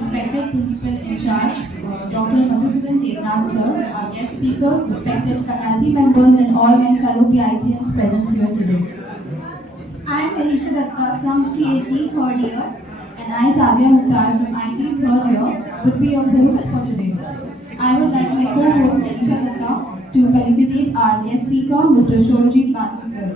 Respected Principal in charge, Dr. Madhusudan Devnath sir, our guest speaker, respected faculty members and all my fellow PITians present here today. I am Alisha Datta from CAC third year. And I, Savya Mukhtar from IT third year, would be your host for today. I would like my co-host Alisha Datta to felicitate our guest speaker, Mr. Shorojit Basu sir.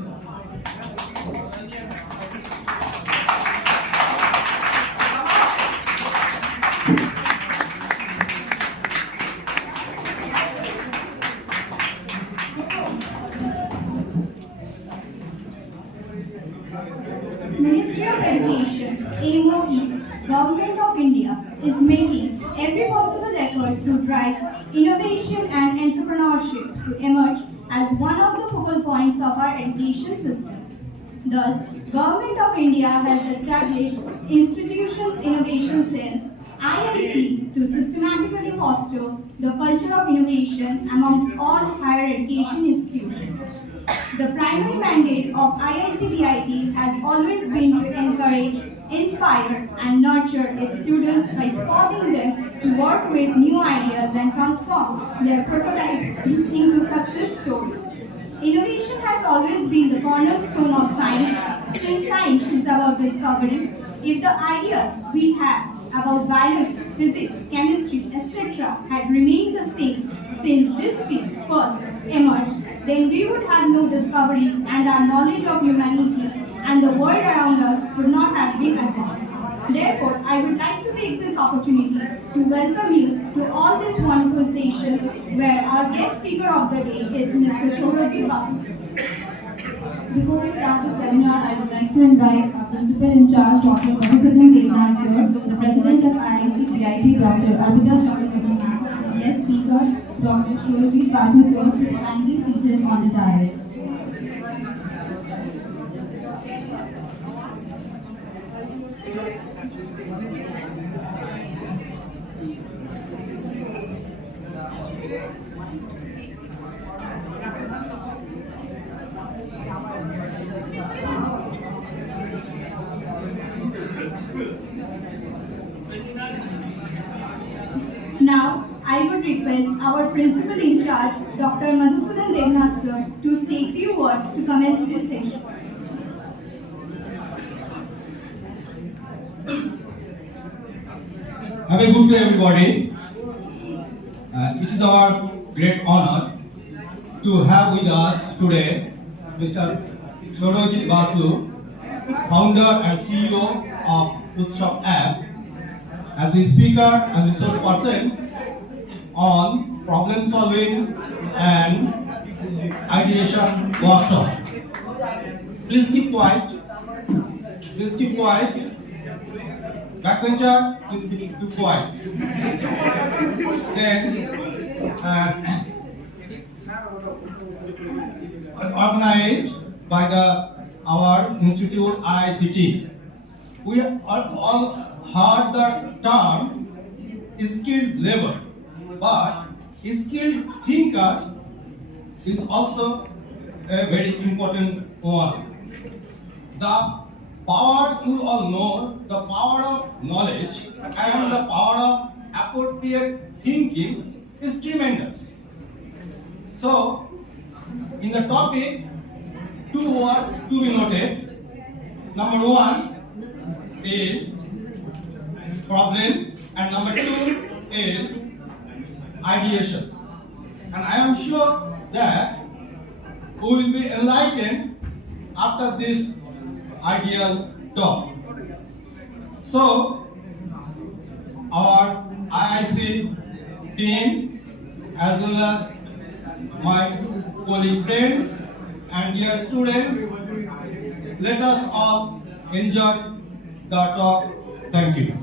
Ministry of Education, MOE, Government of India is making every possible effort to drive innovation and entrepreneurship to emerge as one of the focal points of our education system. Thus, Government of India has established Institutions Innovation Cell IIC to systematically foster the culture of innovation amongst all higher education institutions. The primary mandate of IICBIT has always been to encourage, inspire, and nurture its students by supporting them to work with new ideas and transform their prototypes into success stories. Innovation has always been the cornerstone of science, since science is about discovery. If the ideas we have about biology, physics, chemistry, etc. had remained the same since these fields first emerged, then we would have no discoveries and our knowledge of humanity and the world around us would not have been advanced. Therefore, I would like to take this opportunity to welcome you to all this wonderful session where our guest speaker of the day is Mr. Shorojit Basu. Before we start the seminar, I would like to invite our Principal in charge, Dr. Madhusudan Devnath sir, the President of IICBIT, Dr. Arpita Chakraborty ma'am, and guest speaker, Dr. Shorojit Basu sir, to be kindly seated on the dais. Now, I would request our Principal in charge, Dr. Madhusudan Devnath sir, to say few words to commence this session. Have a good day, everybody. It is our great honor to have with us today Mr. Shorojit Basu, founder and CEO of Utsav App, as the speaker and resource person on problem solving and ideation workshop. Please keep quiet. Please keep quiet. Backbencher, please keep quiet. Then, organized by our institute IICT. We all heard the term skilled labor, but skilled thinker is also a very important one. The power, you all know, the power of knowledge and the power of appropriate thinking is tremendous. So, in the topic, two words to be noted. Number one is problem and number two is ideation. And I am sure that we will be enlightened after this ideal talk. So, our IIC team as well as my colleague friends and dear students, let us all enjoy the talk. Thank you.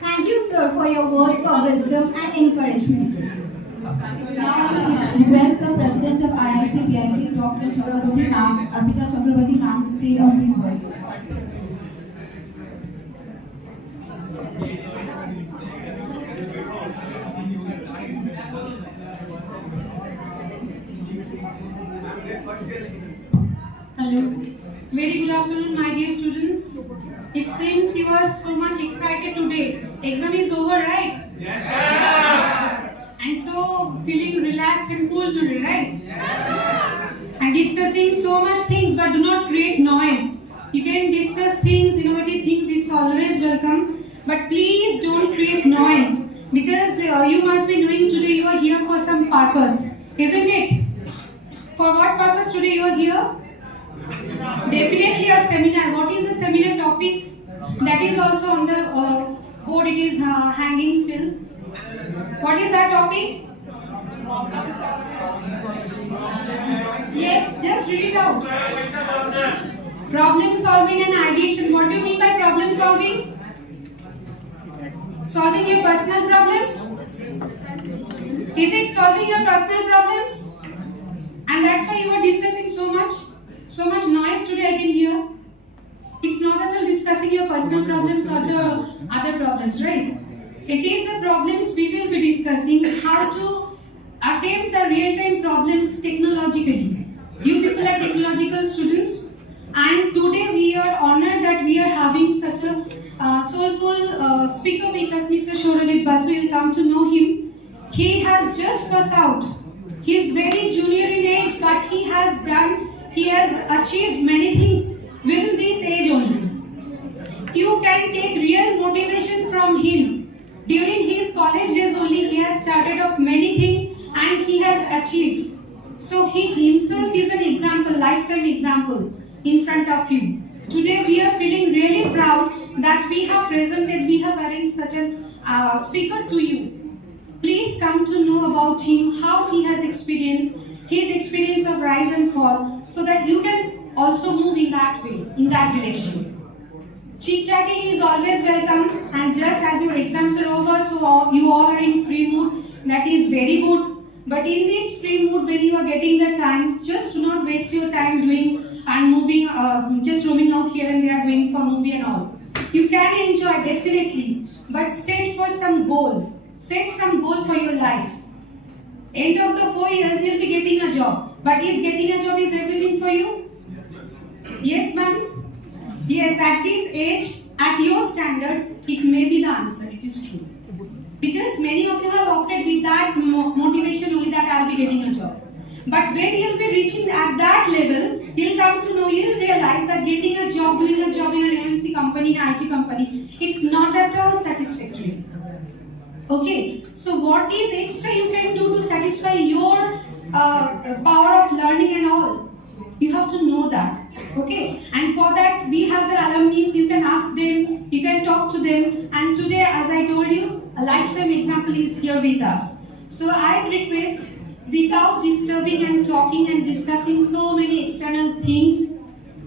Thank you, sir, for your words of wisdom and encouragement. Now, I request the President of IICBIT, Dr. Chakraborty ma'am, Arpita Chakraborty ma'am, to say a few words. Very good afternoon, my dear students. It seems you are so much excited today. Exam is over, right? Yes. And so feeling relaxed and cool today, right? And discussing so much things, but do not create noise. You can discuss things, innovative things, it's always welcome. But please don't create noise. Because you must be knowing today you are here for some purpose. Isn't it? For what purpose today you are here? Definitely a seminar. What is the seminar topic? That is also on the board. It is hanging still. What is that topic? Yes, just read it out. Problem solving and ideation. What do you mean by problem solving? Solving your personal problems? Is it solving your personal problems? And that's why you are discussing so much noise today I can hear. It's not at all discussing your personal problems or the other problems, right? It is the problems we will be discussing, how to attempt the real-time problems technologically. You people are technological students, and today we are honored that we are having such a soulful speaker with us, Mr. Shorojit Basu. You will come to know him. He has just passed out. He is very junior in age, but he has achieved many things within this age only. You can take real motivation from him. During his college days only, he has started off many things and he has achieved. So he himself is an example, lifetime example in front of you. Today we are feeling really proud that we have arranged such a speaker to you. Please come to know about him, how he has experienced, his experience of rise and fall, so that you can also move in that way, in that direction. Chit-chatting is always welcome, and just as your exams are over, so you all are in free mood, that is very good. But in this free mood, when you are getting the time, just do not waste your time doing and moving, just roaming out here and there, going for movie and all. You can enjoy definitely, but set for some goal. Set some goal for your life. End of the 4 years, you'll be getting a job. But is getting a job is everything for you? Yes, ma'am? Yes, at this age, at your standard, it may be the answer. It is true. Because many of you have opted with that motivation only that I'll be getting a job. But when you'll be reaching at that level, you'll come to know, you'll realize that getting a job, doing a job in an MNC company, an IT company, it's not at all satisfactory. Okay, so what is extra you can do to satisfy your power of learning and all? You have to know that. Okay, and for that we have the alumni. You can ask them, you can talk to them, and today, as I told you, a lifetime example is here with us. So I request, without disturbing and talking and discussing so many external things,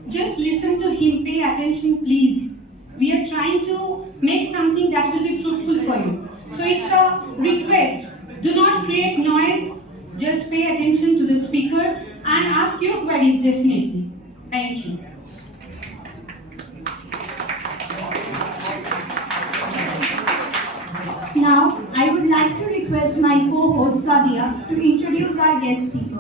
just listen to him, pay attention please. We are trying to make something that will be fruitful for you. So it's a request, do not create noise, just pay attention to the speaker and ask your queries definitely. Thank you. Now, I would like to request my co-host Sadia to introduce our guest speaker.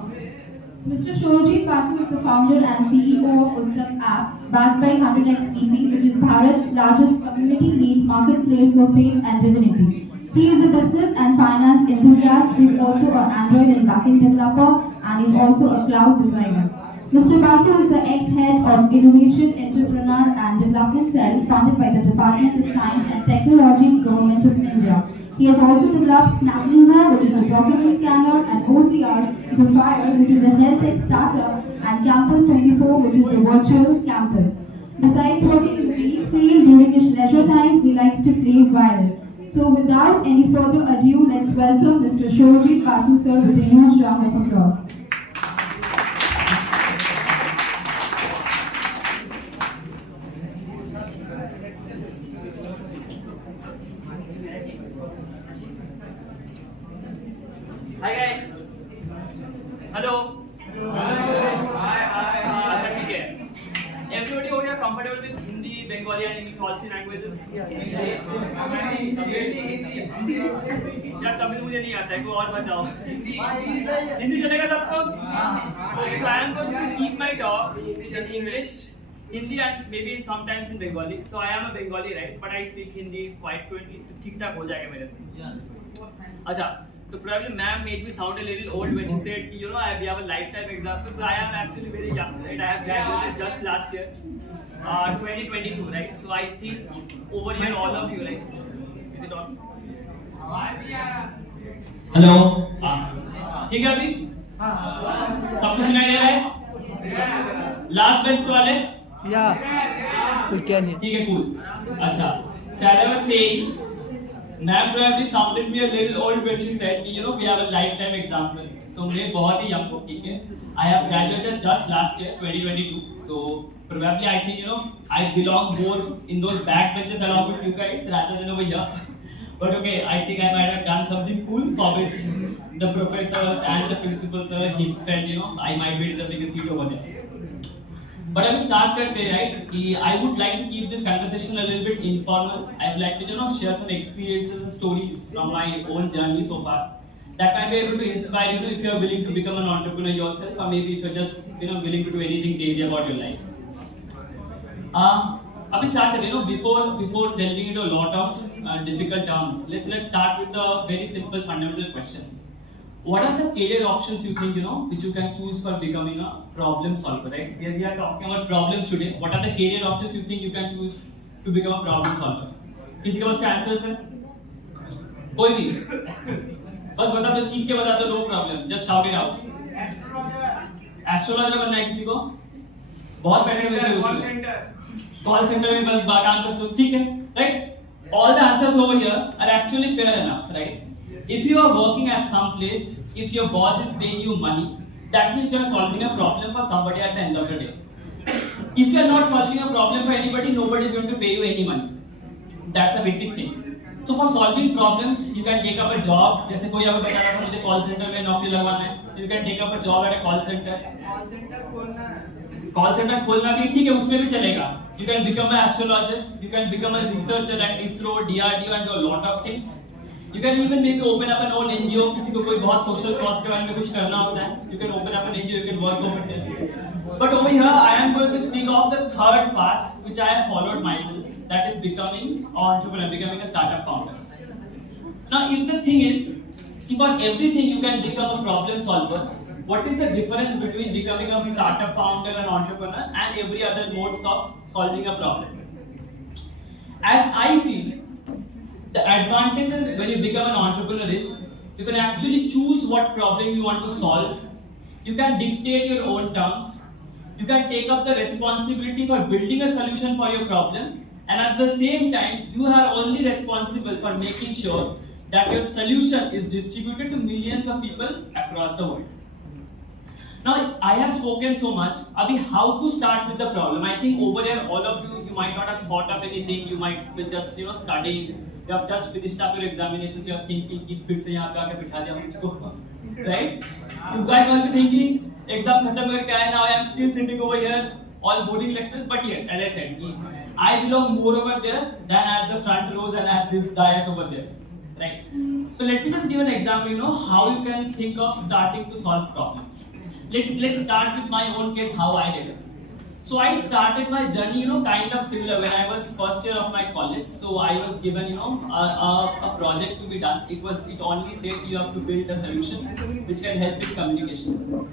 Mr. Shorojit Basu is the founder and CEO of Utsav app, backed by 100xDC, which is Bharat's largest community-led marketplace for faith and divinity. He is a business and finance enthusiast. He is also an Android and backend developer, and is also a cloud designer. Mr. Basu is the ex-head of Innovation, Entrepreneur and Development Cell, funded by the Department of Science and Technology, Government of India. He has also developed Snaplinga, which is a document scanner, and OCR, Zephyr, which is a health tech startup, and Campus 24, which is a virtual campus. Besides working in retail during his leisure time, he likes to play violin. So without any further ado, let's welcome Mr. Shorojit Basu sir with a huge round of applause. Hi guys. Hello. अच्छा ठीक है. Everybody over here comfortable with Hindi, Bengali and English all three languages? यार तमिल मुझे नहीं आता है, कोई और बताओ. हिंदी चलेगा सबको? So I am going to keep my talk in English Hindi and maybe sometimes in Bengali. So I am a Bengali, right? But I speak Hindi quite fluently. तो ठीक ठाक हो जाएगा मेरे से. अच्छा, तो probably ma'am made me sound a little old when she said, you know, we have a lifetime exam. So I am actually very young, right? I have graduated just last year, 2022, right? So I think over here all of you, right? Is it on? Hello. ठीक है अभी? सबको सुनाई दे रहा है? Last bench वाले? We can hear. ठीक है, cool. अच्छा. So as I was saying, Ma'am probably sounded me a little old when she said, you know, we have a lifetime exam. तो मैं बहुत ही young हूँ, ठीक है. I have graduated just last year, 2022. So probably I think, you know, I belong more in those back benches along with you guys rather than over here. But okay, I think I might have done something cool for which the professors and the principal sir he felt, you know, I might be deserving a seat over there. But I will start करते हैं, right? I would like to keep this conversation a little bit informal. I would like to, you know, share some experiences and stories from my own journey so far. That might be able to inspire you if you are willing to become an entrepreneur yourself, or maybe if you're just, you know, willing to do anything crazy about your life. Abhi start karte, you know, before delving into a lot of difficult terms, let's start with a very simple fundamental question. What are the career options you think, you know, which you can choose for becoming a problem solver, right? Here we are talking about problems today. What are the career options you think you can choose to become a problem solver? किसी के पास कोई answer है? कोई भी? बस बता दो, चीख के बता दो, no problem. Just shout it out. Astrologer बनना है किसी को? बहुत पैसे मिलते हैं उसमें. कॉल सेंटर में बस काम कर सकते, ठीक है, right? All the answers over here are actually fair enough, right? If you are working at some place, if your boss is paying you money, that means you are solving a problem for somebody at the end of the day. If you are not solving a problem for anybody, nobody is going to pay you any money. That's a basic thing. So for solving problems, you can take up a job. जैसे कोई अभी बता रहा था मुझे call center में नौकरी लगवाना है, you can take up a job at a call center. Call center खोलना भी ठीक है, उसमें भी चलेगा. You can become an astrologer, you can become a researcher at ISRO, DRDO, and do a lot of things. You can even maybe open up an own NGO. किसी को कोई बहुत social cause के बारे में कुछ करना होता है, you can open up an NGO, you can work over there. But over here, I am going to speak of the third path which I have followed myself, that is becoming an entrepreneur, becoming a startup founder. Now, if the thing is, if on everything you can become a problem solver, what is the difference between becoming a startup founder and entrepreneur and every other modes of solving a problem? As I feel, the advantages when you become an entrepreneur is you can actually choose what problem you want to solve. You can dictate your own terms. You can take up the responsibility for building a solution for your problem, and at the same time, you are only responsible for making sure that your solution is distributed to millions of people across the world. Now, I have spoken so much. Abhi, how to start with the problem? I think over here, all of you might not have thought of anything. You might be just, you know, studying. You have just finished up your examinations. You are thinking कि फिर से यहाँ पे आके बिठा दिया मुझको, right? You guys might be thinking, exam खत्म करके आए now. I am still sitting over here, all boring lectures. But yes, as I said, I belong more over there than at the front rows and as this guy is over there, right? So let me just give an example. You know how you can think of starting to solve problems. Let's start with my own case, how I did it. So I started my journey, you know, kind of similar when I was first year of my college. So I was given, you know, a project to be done. It only said you have to build a solution which can help in communication.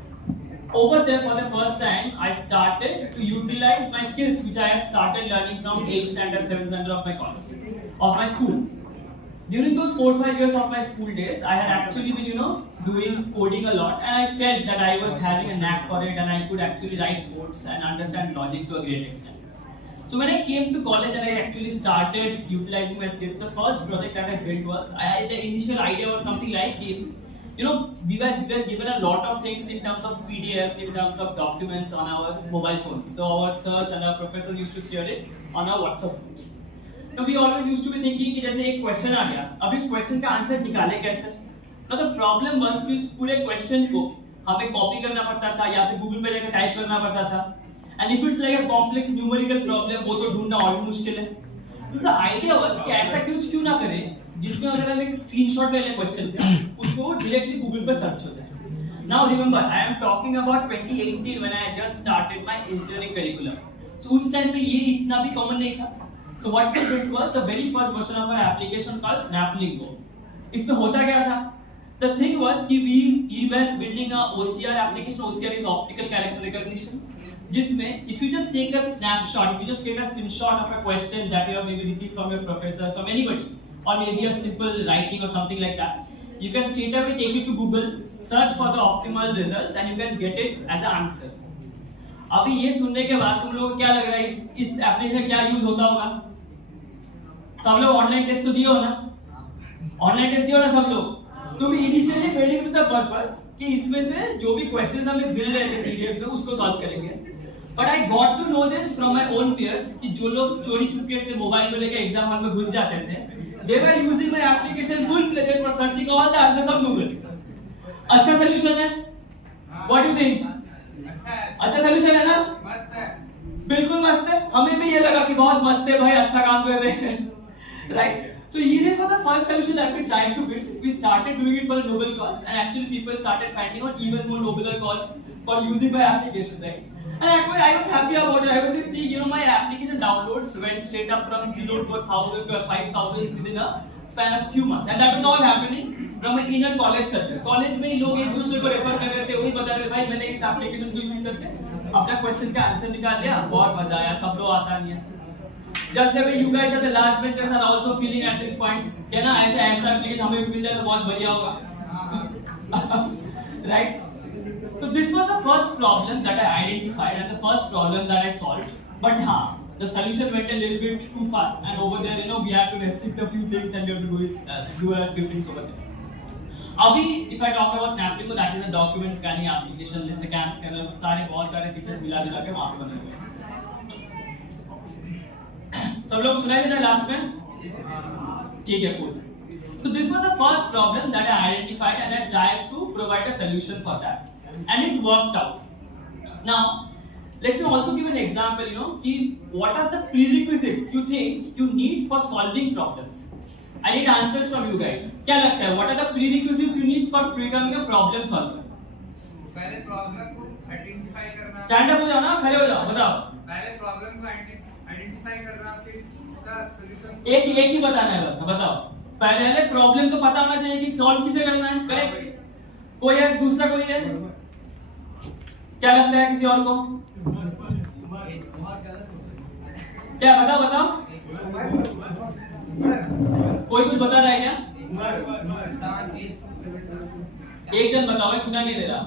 Over there, for the first time, I started to utilize my skills which I had started learning from 8th standard, 7th standard of my college, of my school. During those 4-5 years of my school days, I had actually been, you know, doing coding a lot, and I felt that I was having a knack for it and I could actually write codes and understand logic to a great extent. So when I came to college and I actually started utilizing my skills, the first project that I built was, the initial idea was something like, you know, we were given a lot of things in terms of PDFs, in terms of documents on our mobile phones. So our sirs and our professors used to share it on our WhatsApp groups. Now we always used to be thinking कि जैसे एक question आ गया, अब इस question का answer निकाले कैसे? Now the problem was कि इस पूरे question को हमें copy करना पड़ता था या फिर Google पे जाकर type करना पड़ता था. And if it's like a complex numerical problem, वो तो ढूंढना और भी मुश्किल है. तो the idea was कि ऐसा क्यों ना करें जिसमें अगर हम एक screenshot ले लें question का, उसको वो directly Google पे search हो जाए. Now remember, I am talking about 2018 when I just started my engineering curriculum. So उस टाइम पे ये इतना भी कॉमन नहीं था. So what we did was the very first version of our application called Snaplingo. इसमें होता क्या था? The thing was कि we were building a OCR application. OCR is optical character recognition. जिसमें if you just take a snapshot, if you just take a screenshot of a question that you have maybe received from your professor, from anybody, or maybe a simple writing or something like that, you can straight away take it to Google, search for the optimal results, and you can get it as an answer. अभी ये सुनने के बाद तुम लोगों को क्या लग रहा है इस एप्लीकेशन क्या यूज होता होगा? सब लोग ऑनलाइन टेस्ट तो दिए हो ना? ऑनलाइन टेस्ट दिए हो ना सब लोग? तो भी initially waiting with the purpose कि इसमें से जो भी क्वेश्चंस हमें मिल रहे थे पीडीएफ में उसको सॉल्व करेंगे. But I got to know this from my own peers कि जो लोग चोरी छुपके से मोबाइल में लेके एग्जाम हॉल में घुस जाते थे, they were using my application full-fledged for searching all the answers of Google. अच्छा सॉल्यूशन है? What do you think? अच्छा सॉल्यूशन है ना? मस्त है. बिल्कुल मस्त है. हमें भी ये लगा कि बहुत मस्त है भाई, अच्छा काम कर रहे हैं. Right? So this was the first solution that we tried to build. We started doing it for a noble cause, and actually people started finding out even more nobler cause for using my application, right? And actually I was happy about it. I was just seeing, my application downloads went straight up from 0 to 1,000 to 5,000 within a span of few months, and that was all happening from an inner college circle. College में ही लोग एक दूसरे को refer कर रहे थे, वही बता रहे थे भाई मैंने इस एप्लीकेशन को यूज करके अपना क्वेश्चन का आंसर निकाल लिया, बहुत मजा आया, सब लोग आसान है. Just the way you guys are the last benchers are also feeling at this point, क्या ना ऐसा एप्लीकेशन हमें भी मिल जाए तो बहुत बढ़िया होगा. Right? So this was the first problem that I identified and the first problem that I solved. But the solution went a little bit too far, and over there, we had to restrict a few things and we have to do a few things over there. अभी if I talk about Snaplingo, that is a document scanning application, let's say CAM scanner, सारे बहुत सारे features मिला जुला के वहाँ पे बने हुए हैं. सब लोग सुनाई दे रहे हैं लास्ट में? ठीक है, cool. So this was the first problem that I identified and I tried to provide a solution for that, and it worked out. Now, let me also give an example. कि what are the prerequisites you think you need for solving problems? I need answers from you guys. क्या लगता है? What are the prerequisites you need for becoming a problem solver? पहले problem को identify करना. Stand up हो जाओ ना, खड़े हो जाओ, बताओ. पहले प्रॉब्लम को आइडेंटिफाई करना, फिर उसका सॉल्यूशन. एक ही बताना है बस. बताओ. पहले प्रॉब्लम तो पता होना चाहिए कि सॉल्व किसे करना है. करेक्ट? कोई है? दूसरा कोई है? क्या लगता है किसी और को? क्या बताओ. कोई कुछ बता रहा है क्या? एक जन बताओ, मैं सुना नहीं दे रहा.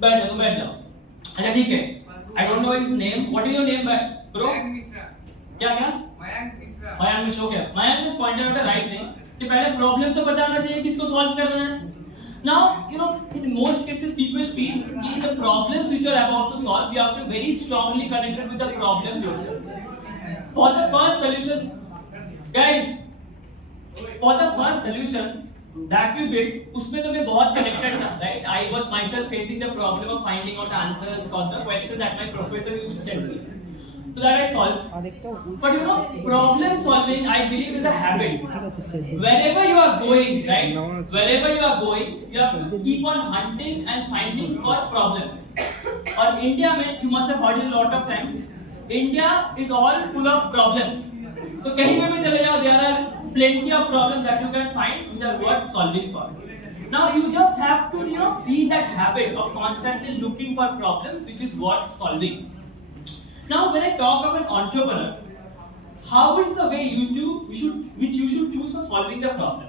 बैठ जाओ. अच्छा ठीक है. I don't know his name. What is your name, bro? क्या? Mayank Mishra. Mayank Mishra. Okay. Mayank just pointed out the right thing. कि पहले प्रॉब्लम तो पता होना चाहिए किसको सॉल्व करना है. Now, in most cases, people feel that the problems which you are about to solve, you have to very strongly connected with the problems yourself. For the first solution, guys, for the first solution that we built, उसमें तो मैं बहुत connected था, right? I was myself facing the problem of finding out answers for the question that my professor used to send me. So that I solved. But problem solving, I believe, is a habit. Wherever you are going, right? Wherever you are going, you have to keep on hunting and finding for problems. और India में, you must have heard it a lot of times, India is all full of problems. तो कहीं पे भी चले जाओ, there are plenty of problems that you can find which are worth solving for. Now you just have to, be that habit of constantly looking for problems which is worth solving. Now, when I talk of an entrepreneur, how is the way which you should choose for solving the problem?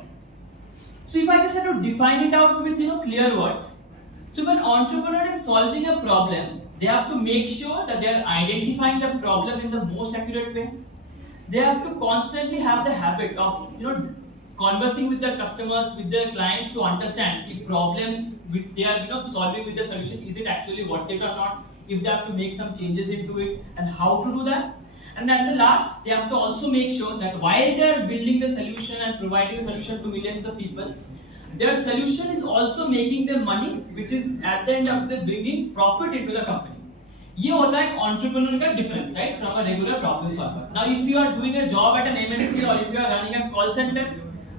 So, if I just have to define it out with clear words, so if an entrepreneur is solving a problem, they have to make sure that they are identifying the problem in the most accurate way. They have to constantly have the habit of conversing with their customers, with their clients to understand the problem which they are solving with the solution, is it actually worth it or not? If they have to make some changes into it, and how to do that. And then the last, they have to also make sure that while they are building the solution and providing the solution to millions of people, their solution is also making them money, which is at the end of the bringing profit into the company. ये होता है entrepreneur का difference, right, from a regular problem solver. Now, if you are doing a job at an MNC or if you are running a call center,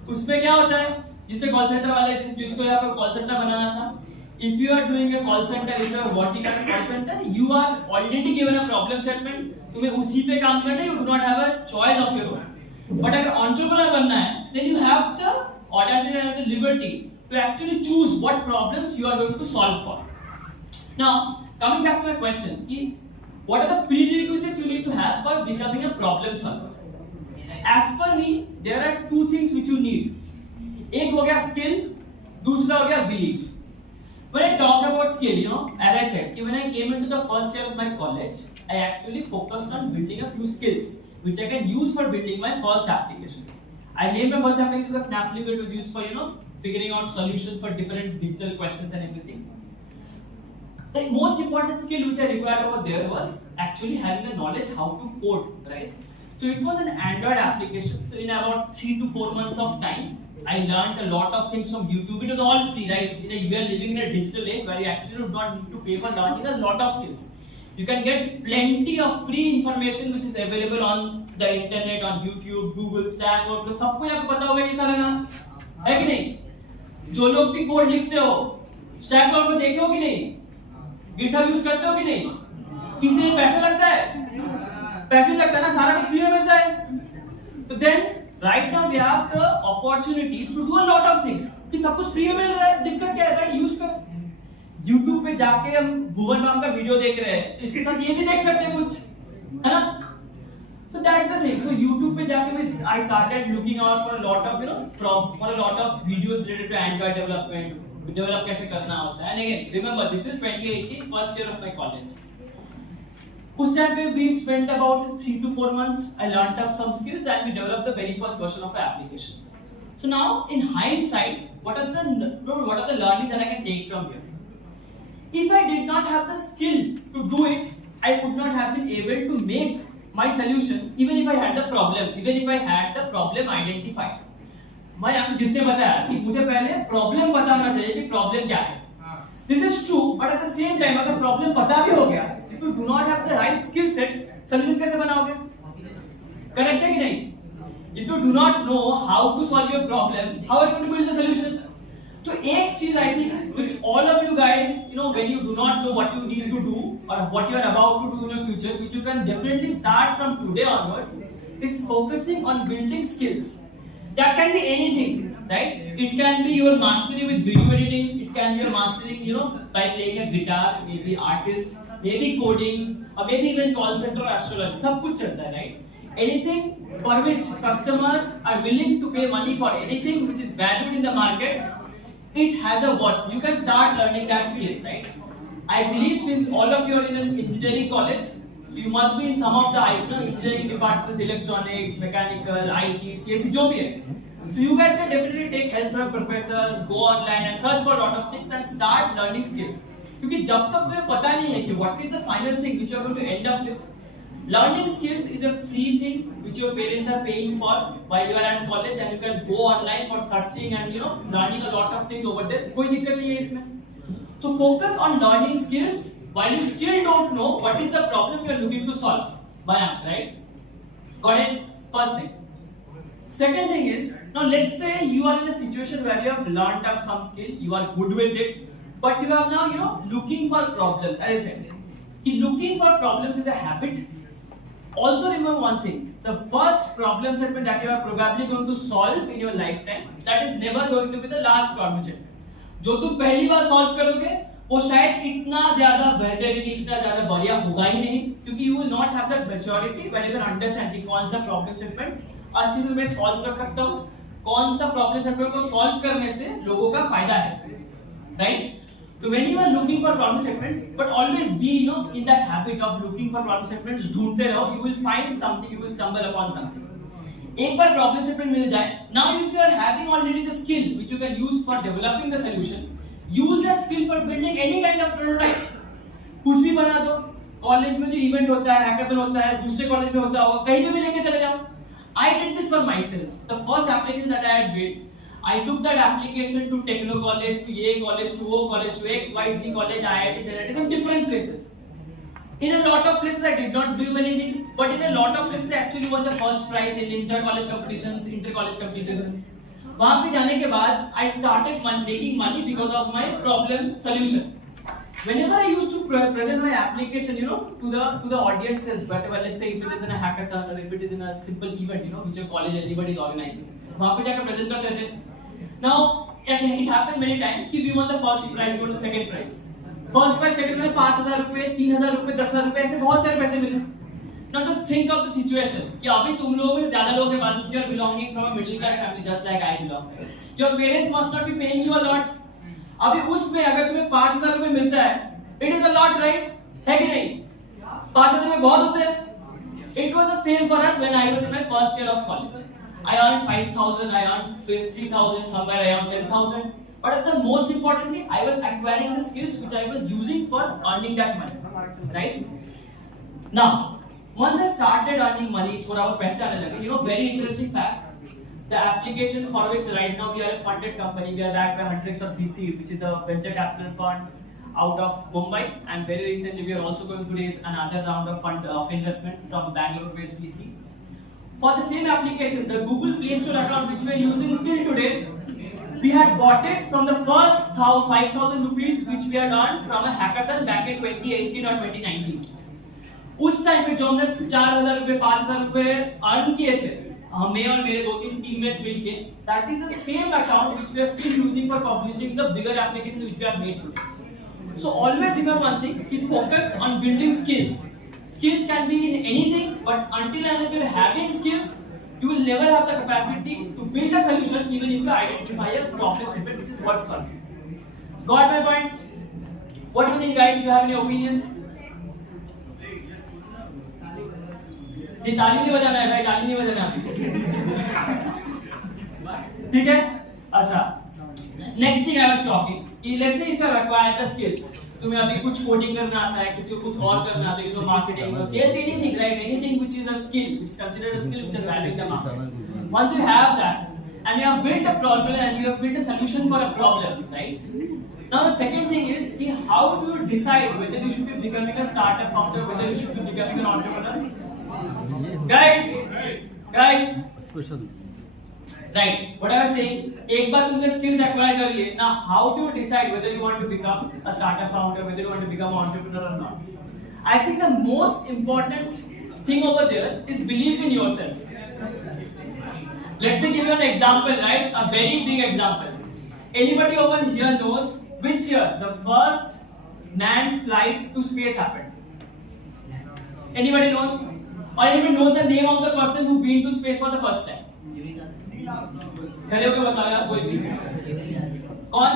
उसमें क्या होता है? जिससे call centre वाले जिसको यहाँ पर कॉल सेंटर बनाना था, If you are doing a call center, if you are working at a call center, you are already given a problem statement. तुम्हें उसी पे काम करना है. You do not have a choice of your own. But अगर entrepreneur बनना है, then you have the audacity and the liberty to actually choose what problems you are going to solve for. Now, coming back to my question, what are the prerequisites you need to have for becoming a problem solver? As per me, there are two things which you need. एक हो गया skill, दूसरा हो गया belief. When I talk about skill, as I said, when I came into the first year of my college, I actually focused on building a few skills which I can use for building my first application. I named my first application as Snaplink. It was used for figuring out solutions for different digital questions and everything. The most important skill which I required over there was actually having the knowledge how to code, right? So it was an Android application. So in about 3 to 4 months of time, I learned a lot of things from YouTube. It was all free, right? We are living in a digital age where you actually do not need to pay for learning a lot of skills. You can get plenty of free information which is available on the internet, on YouTube, Google, Stack Overflow. सबको आपको पता होगा ये सारा ना, है कि नहीं? जो लोग भी कोड लिखते हो, Stack Overflow देखे हो कि नहीं? GitHub यूज करते हो कि नहीं? किसी में पैसे लगता है? पैसे लगता है ना, सारा कुछ फ्री में मिलता है. तो then right now we have the opportunities to do a lot of things. कि सब कुछ फ्री में मिल रहा है, दिक्कत क्या है भाई? यूज करो. YouTube पे जाके हम भुवन बाम का वीडियो देख रहे हैं, इसके साथ ये भी देख सकते हैं कुछ, है ना? So that's the thing. So YouTube पे जाके I started looking out for a lot of for a lot of videos related to Android development, develop कैसे करना होता है. And again, remember this is 2018, first year of my college. उस time पे we spent about 3 to 4 months. I learned up some skills and we developed the very first version of the application. So now in hindsight, what are the learnings that I can take from here? If I did not have the skill to do it, I would not have been able to make my solution even if I had the problem identified. मैं आपको जिसने बताया कि मुझे पहले problem बताना चाहिए कि प्रॉब्लम क्या है. This is true, but at the same time अगर प्रॉब्लम पता भी हो गया, if you do not have the right skill sets, solution कैसे बनाओगे? Correct है कि नहीं? If you do not know how to solve your problem, how are you going to build the solution? तो एक चीज I think which all of you guys, when you do not know what you need to do or what you are about to do in your future, which you can definitely start from today onwards, is focusing on building skills. That can be anything, right? It can be your mastery with video editing. It can be your mastering, by playing a guitar, maybe artist, maybe coding, or maybe even call center or astrology. सब कुछ चलता है, right? Anything for which customers are willing to pay money for, anything which is valued in the market, it has a what? You can start learning that skill, right? I believe since all of you are in an engineering college, you must be in some of the engineering departments, electronics, mechanical, IT, CSE, जो भी है. So you guys can definitely take help from professors, go online and search for a lot of things and start learning skills. क्योंकि जब तक तुम्हें पता नहीं है कि what is the final thing which you are going to end up with, learning skills is a free thing which your parents are paying for while you are at college and you can go online for searching and learning a lot of things over there. कोई दिक्कत नहीं है इसमें. So focus on learning skills while you still don't know what is the problem you are looking to solve. Right? Got it? First thing. Second thing is, now let's say you are in a situation where you have learned up some skill, you are good with it, but you are now looking for problems. As I said, looking for problems is a habit. Also remember one thing, the first problem statement that you are probably going to solve in your lifetime, that is never going to be the last problem statement. जो तुम पहली बार solve करोगे वो शायद इतना ज्यादा बेहतर, इतना ज्यादा बढ़िया होगा ही नहीं, क्योंकि you will not have that maturity where you can understand कौन सा प्रॉब्लम स्टेटमेंट अच्छे से मैं सॉल्व कर सकता हूं, कौन सा प्रॉब्लम स्टेटमेंट को सॉल्व करने से लोगों का फायदा है, right? So when you are looking for problem statements, but always be in that habit of looking for problem statements, ढूंढते रहो, you will find something, you will stumble upon something. एक बार problem statement मिल जाए, now if you are having already the skill which you can use for developing the solution, use that skill for building any kind of prototype. कुछ भी बना दो, college में जो event होता है, हैकाथन होता है, दूसरे कॉलेज में होता होगा, कहीं भी लेके चले जाओ. I did this for myself. The first application that I had built, I took that application to Techno College, to A College, to O College, to XYZ College, IIT, there are different places. In a lot of places I did not do anything, but in a lot of places I actually won the first prize in inter-college competitions, inter-college competitions. वहां पे जाने के बाद I started making money because of my problem solution. Whenever I used to present my application, you know, to the audiences, whatever, let's say if it is in a hackathon or if it is in a simple event, you know, which your college everybody is organizing, वहाँ पे जाकर present करते थे. Now it happened many times कि we won the first prize, we won the second prize. First prize, second prize 5,000 रुपए, 3,000 रुपए, 10,000 रुपए, ऐसे बहुत सारे पैसे मिले. Now just think of the situation कि अभी तुम लोगों में ज़्यादा लोगों के पास, if you are belonging from a middle class family just like I belong, your parents must not be paying you a lot. अभी उसमें अगर तुम्हें 5,000 रुपए मिलता है, it is a lot, right? है कि नहीं? 5,000 रुपए बहुत होते हैं. It was the same for us when I was in my first year of college. I earned 5,000, I earned 3,000, somewhere around 10,000. But the most important thing, I was acquiring the skills which I was using for earning that money, right? Now, once I started earning money, थोड़ा बहुत पैसे आने लगे. You know, very interesting fact. The application for which right now we are a funded company, we are backed by hundreds of VC, which is a venture capital fund out of Mumbai, and very recently we are also going to raise another round of fund of investment from Bangalore-based VC. For the same application, the Google Play Store account which we are using till today, we had bought it from the first 5,000 rupees which we had earned from a hackathon back in 2018 or 2019. उस time पे जो हमने 4,000 रुपए 5,000 रुपए earn किए थे, हमें और मेरे 2-3 टीममेट मिलके, that is the same account which we are still using for publishing the bigger applications which we have made today. So always remember one thing: we focus on building skills. Skills can be in anything, but until unless you are having skills, you will never have the capacity to build a solution, even if you identify a problem statement which is worth solving. Got my point? What do you think, guys? Do you have any opinions? जी ताली नहीं बजाना है भाई, ताली नहीं बजाना है. ठीक है? अच्छा. Next thing I was talking, कि let's say if you have acquired the skills, तुम्हें अभी कुछ कोडिंग करना आता है, किसी को कुछ और करना आता है, you know, marketing, sales, anything, right? Anything which is a skill, which is considered a skill, which is valued in the market. Once you have that, and you have built a problem and you have built a solution for a problem, right? Now the second thing is, कि how do you decide whether you should be becoming a startup founder, whether you should be becoming an entrepreneur? Guys, right, what I was saying, एक बार तुमने skills acquire कर लिए, now how do you decide whether you want to become a startup founder, whether you want to become an entrepreneur or not? I think the most important thing over there is believe in yourself. Let me give you an example, right? A very big example. Anybody over here knows which year the first manned flight to space happened? Anybody knows? Or anybody knows the name of the person who been to space for the first time? खड़े होकर बताओ यार कोई भी. कौन?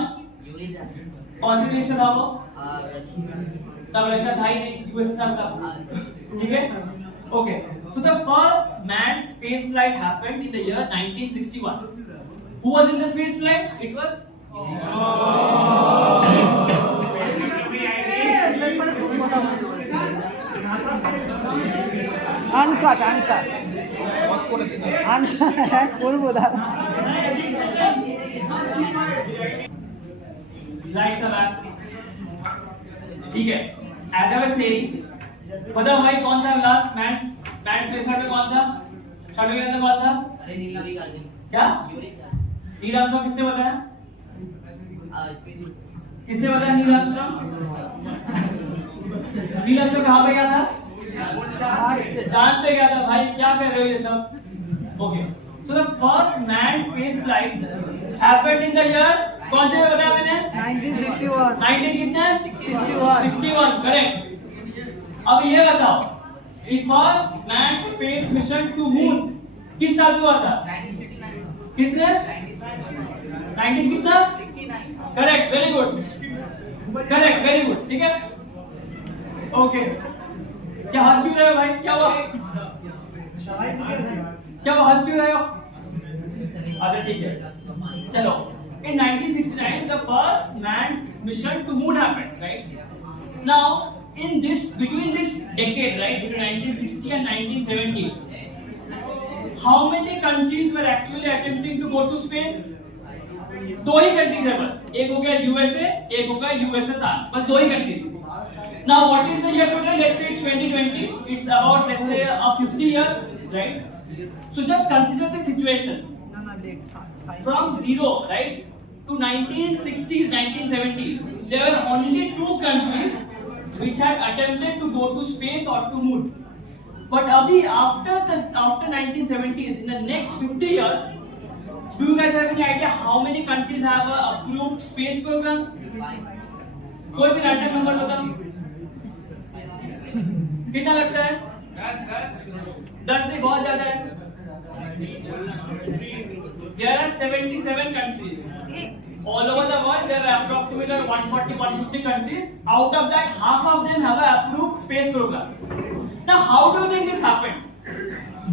कौन सी देश था वो? तब रशिया था ही नहीं, यूएसएसआर था. ठीक है? Okay. So the first manned space flight happened in the year 1961. Who was in the space flight? It was. Uncut. করবো দাদা. Lights are back. ठीक है. As I was saying, बताओ भाई कौन था लास्ट मैन स्पेस फ्लाइट में कौन था? शटल के अंदर कौन था? अरे नील आर्मस्ट्रांग. क्या? नील आर्मस्ट्रांग किसने बताया? किसने बताया नील आर्मस्ट्रांग? नील आर्मस्ट्रांग कहाँ पे गया था? चांद पे गया था भाई. क्या कर रहे हो ये सब? Okay. So the first manned space flight happened in the year, कौन से में बताया मैंने? 1961. 19 कितने? 61. 61, correct. अब ये बताओ, the first manned space mission to moon किस साल हुआ था? कितने? 19 कितना? Correct, very good. Correct, very good. ठीक है? Okay. क्या हंस क्यों रहे हो भाई? क्या हुआ? क्या वो हंस क्यों रहे हो? अच्छा ठीक है. चलो. In 1969, the first manned mission to moon happened, right? Now, between this decade, right, between 1960 and 1970, how many countries were actually attempting to go to space? दो ही कंट्रीज है बस. एक हो गया यूएसए, एक हो गया यूएसएसआर. बस दो ही countries. Now, what is the year today? Let's say it's 2020. It's about, let's say, 50 years, right? So just consider the situation. From zero, right, to 1960s, 1970s, there were only 2 countries which had attempted to go to space or to moon. But abhi after 1970s, in the next 50 years, do you guys have any idea how many countries have a approved space program? कोई भी random number बताओ, कितना लगता है? 10 नहीं, बहुत ज्यादा है. There are 77 countries. All over the world, there are approximately 140-150 countries. Out of that, half of them have an approved space program. Now, how do you think this happened?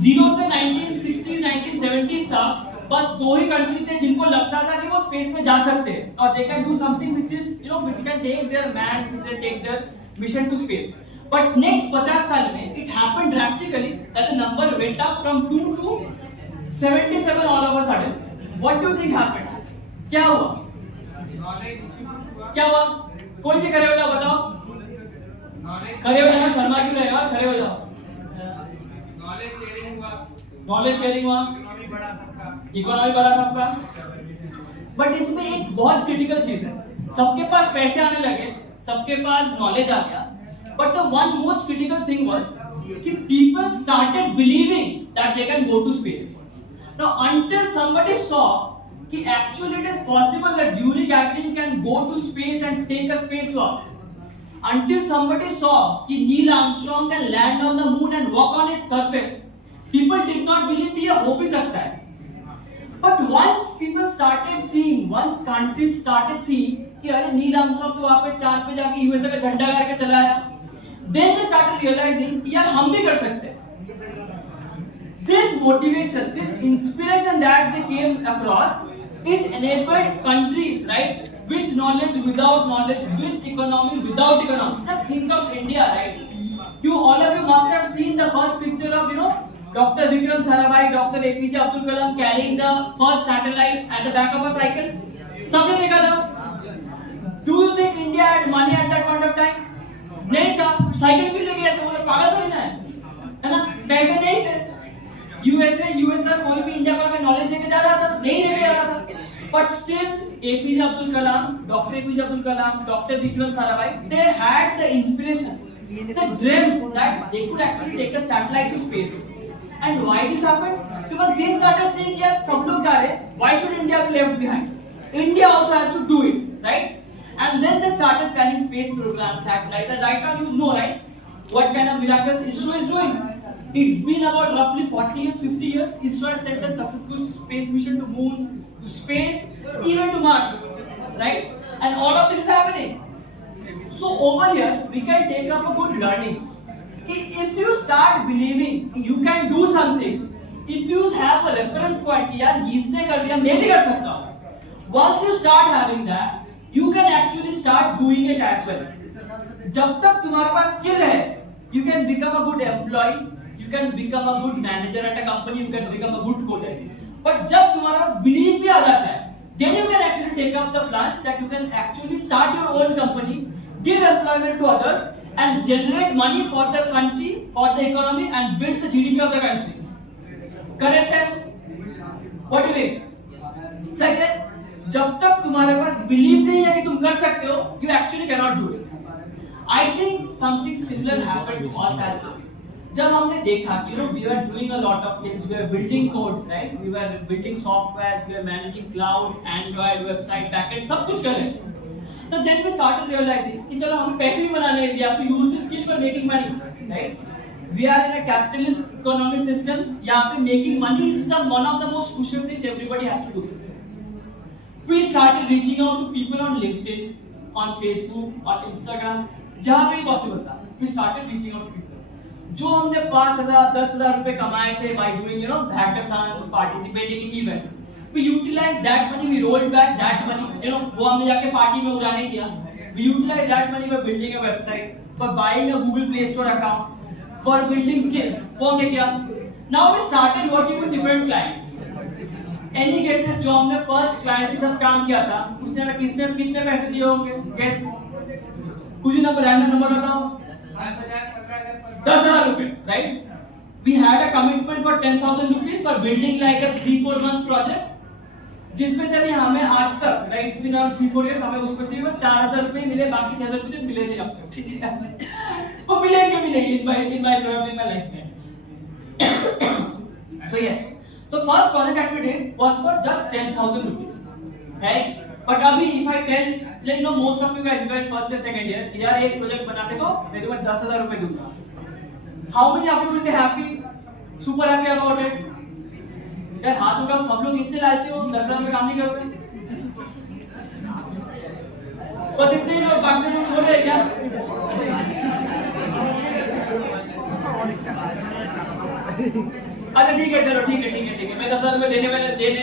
Zero से 1960s, 1970s तक बस 2 ही country थे जिनको लगता था कि वो space में जा सकते हैं और they can do something which is, you know, which can take their man, which can take their mission to space. But next 50 साल में it happened drastically that the number went up from 2 to 77 all of a sudden. What do you think happened? क्या हुआ? क्या हुआ? कोई भी खड़े हो जाओ, बताओ. खड़े हो जाओ, शर्मा क्यों रहेगा? खड़े हो जाओ. नॉलेज शेयरिंग हुआ, इकोनॉमी बढ़ा सबका. बट इसमें एक बहुत क्रिटिकल चीज है. सबके पास पैसे आने लगे, सबके पास नॉलेज आ गया, but the one most critical thing was कि people started believing that they can go to space. Now until somebody saw कि actually it is possible that Yuri Gagarin can go to space and take a spacewalk. Until somebody saw कि Neil Armstrong can land on the moon and walk on its surface, people did not believe कि ये हो भी सकता है. But once people started seeing, once countries started seeing कि अरे Neil Armstrong तो वहाँ पे चांद पे जाके यूएसए का झंडा गाड़ के चला आया, then they started realizing कि यार हम भी कर सकते हैं. This motivation, this inspiration that they came across, it enabled countries, right, with knowledge, without knowledge, with economy, without economy. Just think of India, right? All of you must have seen the first picture of, Dr. Vikram Sarabhai, Dr. APJ Abdul Kalam carrying the first satellite at the back of a cycle. सबने देखा था. Do you think India had money at that point of time? नहीं था. Cycle भी लेके जाते, बोले पागल थोड़ी ना है ना? पैसे नहीं थे. यूएसए कोई भी इंडिया को आके नॉलेज देके जा रहा था? नहीं देके जा रहा था. But still, APJ Abdul Kalam, Dr. APJ Abdul Kalam, Dr. Vikram Sarabhai, they had the inspiration. They dreamt that they could actually take a satellite to space. And why this happened? Because they started saying, yes, सब लोग जा रहे, why should India be left behind? India also has to do it, right? And then they started planning space programs, satellites, and right now you know, right, what kind of miracles ISRO is doing. It's been about roughly 40 years, 50 years, ISRO has sent a successful space mission to moon, to space, even to Mars, right? And all of this is happening. So over here, we can take up a good learning. If you start believing you can do something, if you have a reference point, यार इसने कर दिया, मैं भी कर सकता हूँ. Once you start having that, you can actually start doing it as well. जब तक तुम्हारे पास skill है, you can become a good employee, you can become a good manager at a company, you can become a good coder. But जब तुम्हारे पास belief भी आ जाता है, then you can actually take up the plans that you can actually start your own company, give employment to others, and generate money for the country, for the economy, and build the GDP of the country. Correct है? What do you think? सही है? जब तक तुम्हारे पास belief नहीं है कि तुम कर सकते हो, you actually cannot do it. I think something similar happened to us as well. जब हमने देखा कि we were doing a lot of things, we were building code, right? We were building software, we were managing cloud, Android, website, backend, सब कुछ कर रहे हैं. So then we started realizing कि चलो हमें पैसे भी बनाने हैं, we have to use this skill for making money, right? We are in a capitalist economic system. यहाँ पे making money is one of the most crucial things everybody has to do. We started reaching out to people on LinkedIn, on Facebook, on Instagram, जहाँ पे possible था. We started reaching out to people. जो हमने 5,000, 10,000 रुपए कमाए थे by doing hackathons, participating in events. We utilized that money, we rolled back that money, वो हमने जाके पार्टी में उड़ाने दिया. We utilized that money for building a website, for buying a Google Play Store account, for building skills. वो हमने किया. Now we started working with different clients. Any guesses जो हमने first client के साथ काम किया था, उसने किसने कितने पैसे दिए होंगे? Guess. कुछ नंबर रैंडम नंबर बताओ. 10,000 रुपए, right? We had a commitment for 10,000 rupees for building like a 3-4 month project. जिसमें से भी हमें आज तक राइट बिना 3-4 इयर्स हमें उसमें से भी 4,000 रुपए मिले, बाकी 6,000 रुपए मिले नहीं आपको, ठीक है? वो मिलेंगे भी नहीं in my life में. So yes, so first project that we did was for just 10,000 rupees, right? But अभी if I tell, like no most of you guys went first or second year, यार एक project बनाते तो मैं तुम्हें 10,000 रुपए दूंगा. How many of you will be happy? Super happy about it? यार हाथ उठाओ, सब लोग इतने लालची हो 10,000 में काम नहीं करोगे? बस इतने ही लोग, बाकी लोग सो रहे हैं क्या? अच्छा ठीक है, चलो ठीक है मैं 10,000 रुपए देने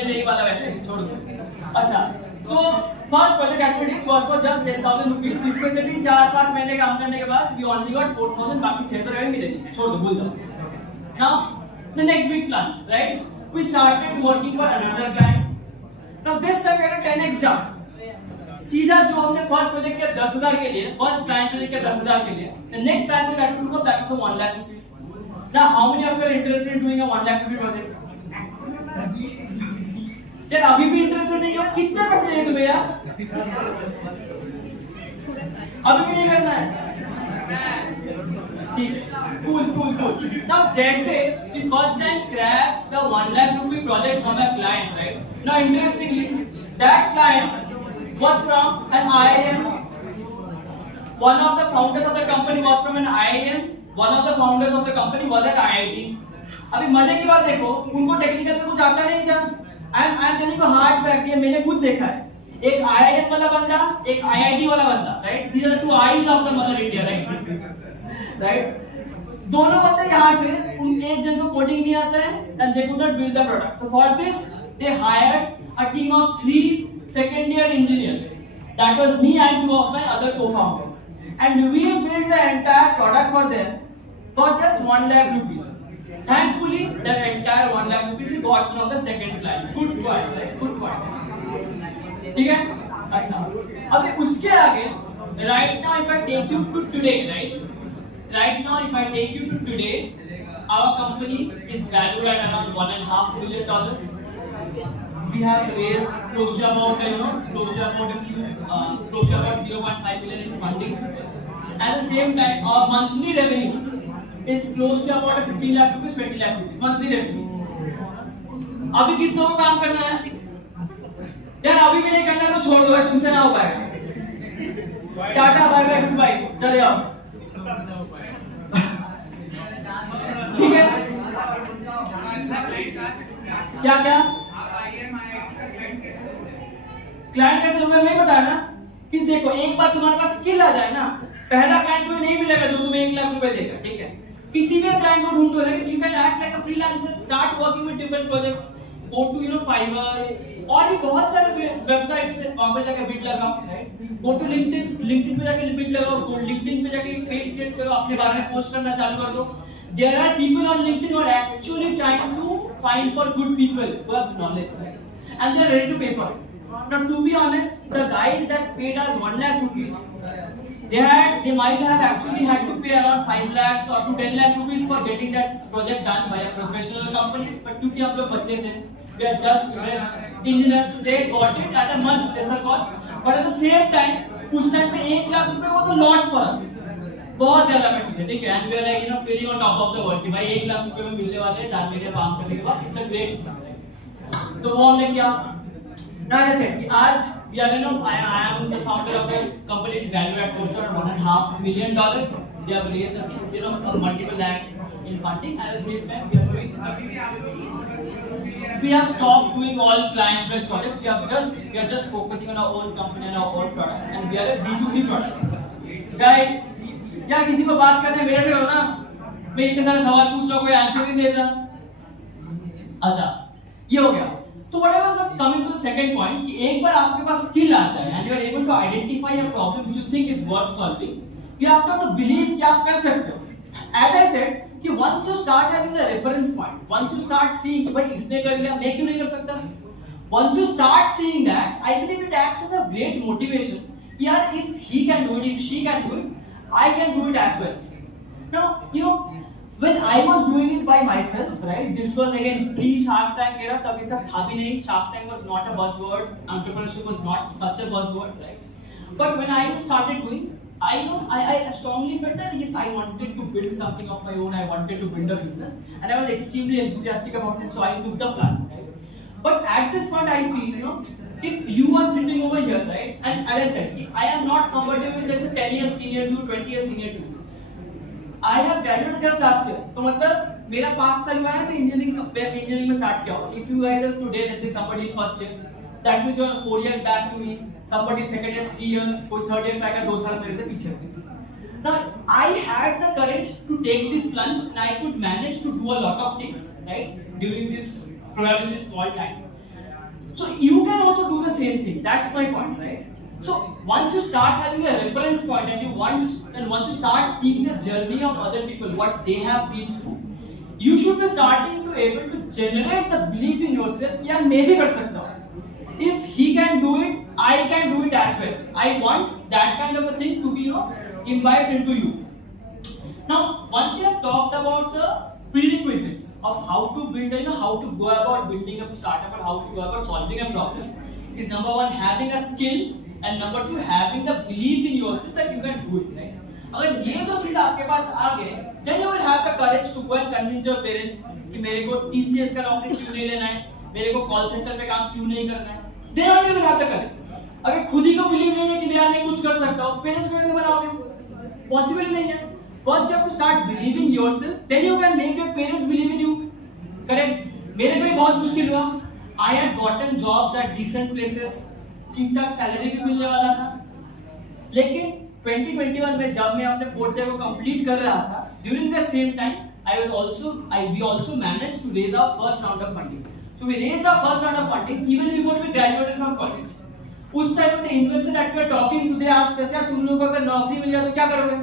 नहीं वाला वैसे, छोड़ दो. अच्छा, so first project activity was for just 10,000 rupees, जिसमें से भी 4-5 महीने काम करने के बाद we only got 4,000, बाकी 6,000 मिलेगी, छोड़ दो, भूल जाओ. Now the next big plan, right? We started working for another client. Now this time we had a 10x jump. सीधा जो हमने फर्स्ट प्रोजेक्ट किया 10,000 के लिए, फर्स्ट क्लाइंट प्रोजेक्ट किया 10,000 के लिए, the next client we had to do that for 1 lakh rupees. Now how many of you are interested in doing a 1 lakh rupee project? यार अभी भी इंटरेस्टेड नहीं हो? कितने पैसे लेंगे तुम्हें यार? अभी भी नहीं करना है? ठीक है, cool. Now जैसे the first time crack the 1 lakh rupee project from a client, right? Now interestingly, that client was from an IIM. One of the founders of the company was from an IIM. One of the founders of the company was at IIT. अभी मजे की बात देखो, उनको technical में कुछ आता नहीं था. I'm telling you hard fact, ये मैंने खुद देखा है. एक IIM वाला बंदा, एक IIT वाला बंदा, right? These are the two eyes of the mother India, right? Right? दोनों बंदे यहाँ से, उन एक जन को कोडिंग नहीं आता है, and they could not build the product. So for this, they hired a team of 3 second-year engineers. That was me and 2 of my other co-founders, and we built the entire product for them for just 1 lakh rupees. Thankfully, that entire 1 lakh rupees we got from the second client. Good point, right? Good point. ठीक है? अच्छा. अभी उसके आगे, right now if I take you to today, right? Right now if I take you to today, our company is valued at around $1.5 million. We have raised close to about 0.5 million in funding. At the same time, our monthly revenue is close to about 15 lakh rupees, 20 lakh rupees monthly revenue. अभी कितनों को काम करना है? यार अभी भी नहीं करना है तो छोड़ दो, तुमसे ना हो पाएगा. Tata bye bye goodbye, चले जाओ. ठीक है? क्या क्लाइंट कैसे लोगे? मैं बताया ना कि देखो, एक बार तुम्हारे पास स्किल आ जाए ना, पहला क्लाइंट तुम्हें नहीं मिलेगा जो तुम्हें 1 लाख रुपए देगा, ठीक है? किसी भी क्लाइंट को ढूंढो, you can act like a freelancer, start working with different projects, go to Fiverr, और भी बहुत सारे वेबसाइट्स है, वहां पे जाके बिड लगाओ, राइट? गो टू लिंक्डइन पे जाके बिड लगाओ, लिंक्डइन पे जाके पेज क्रिएट करो, अपने बारे में पोस्ट करना चालू कर दो. There are people on LinkedIn who are actually trying to find for good people who have knowledge, right? And they are ready to pay for it. Now, to be honest, the guys that paid us 1 lakh rupees, they might have actually had to pay around 5 lakhs or to 10 lakh rupees for getting that project done by a professional company. But क्योंकि हम लोग बच्चे थे, we are just fresh engineers, they got it at a much lesser cost. But at the same time, उस time पे 1 लाख रुपए was a lot for us. बहुत ज्यादा पैसे थे, ठीक है? And we are like feeling on top of the world कि भाई 1 लाख रुपए में मिलने वाले हैं 4 महीने काम करने के बाद, it's a great. तो वो हमने किया. Now I said कि आज we are I am the founder of a company valued at close to $1.5 million. We have raised multiple lakhs in funding, and at the same time we have stopped doing all client-based projects. We are just focusing on our own company and our own product, and we are a B2C product. Guys, क्या किसी को बात करने मेरे से करो ना, मैं इतने सारे सवाल पूछ रहा हूँ, कोई आंसर नहीं देता. अच्छा, ये हो गया. तो whatever is coming to the second point, कि एक बार आपके पास स्किल आ जाए and you are able to identify a problem which you think is worth solving, you have to have the belief कि आप कर सकते हो. As I said, कि once you start having a reference point, once you start seeing कि भाई इसने कर लिया, मैं क्यों नहीं कर सकता? Once you start seeing that, I believe it acts as a great motivation. यार, if he can do it, if she can do it, I can do it as well. Now, When I was doing it by myself, right? This was again pre-Shark Tank era. तब ये सब था भी नहीं. Shark Tank was not a buzzword. Entrepreneurship was not such a buzzword, right? But when I started doing, I strongly felt that yes, I wanted to build something of my own. I wanted to build a business, and I was extremely enthusiastic about it. So I took the plunge. Right? But at this point, I feel, if you are sitting over here, right? And as I said, I am not somebody who is let's say 10 years senior to you, 20 years senior to you. I have graduated just last year. तो मतलब मेरा 5 साल हुआ है मैं engineering में start किया हूँ. If you guys are today, let's say somebody in first year, that means you are 4 years back to me. Somebody second year 3 years, कोई third year back है 2 साल मेरे से पीछे. Now I had the courage to take this plunge, and I could manage to do a lot of things, right? During this probably this small time. So you can also do the same thing. That's my point, right? So once you start having a reference point and once you start seeing the journey of other people, what they have been through, you should be starting to able to generate the belief in yourself. Yeah, maybe कर सकता हूँ. If he can do it, I can do it as well. I want that kind of a thing to be imbibed into you. Now, once we have talked about the prerequisites of how to build, how to go about building a startup and how to go about solving a problem, is number one having a skill. And number 2, having the belief in yourself that you can do it, right? अगर ये दो चीज आपके पास आ गए, then you will have the courage to go and convince your parents कि मेरे को TCS का नौकरी क्यों नहीं लेना है, मेरे को कॉल सेंटर पे काम क्यों नहीं करना है. Then only you will have the courage. अगर खुद ही को बिलीव नहीं है कि यार मैं कुछ कर सकता हूँ, पेरेंट्स को कैसे बनाओगे? Possible नहीं है. First you have to start believing yourself, then you can make your parents believe in you. Correct? मेरे को बहुत मुश्किल हुआ. I had gotten jobs at decent places. ठीक ठाक सैलरी भी मिलने वाला था, लेकिन 2021 में जब मैं अपने 4th ईयर को कंप्लीट कर रहा था, during the same time we also managed to raise our first round of funding. So we raised our first round of funding even before we graduated from college. उस time पे the investor that we are talking to, they asked us, यार तुम लोगों को अगर नौकरी मिल जाए तो क्या करोगे?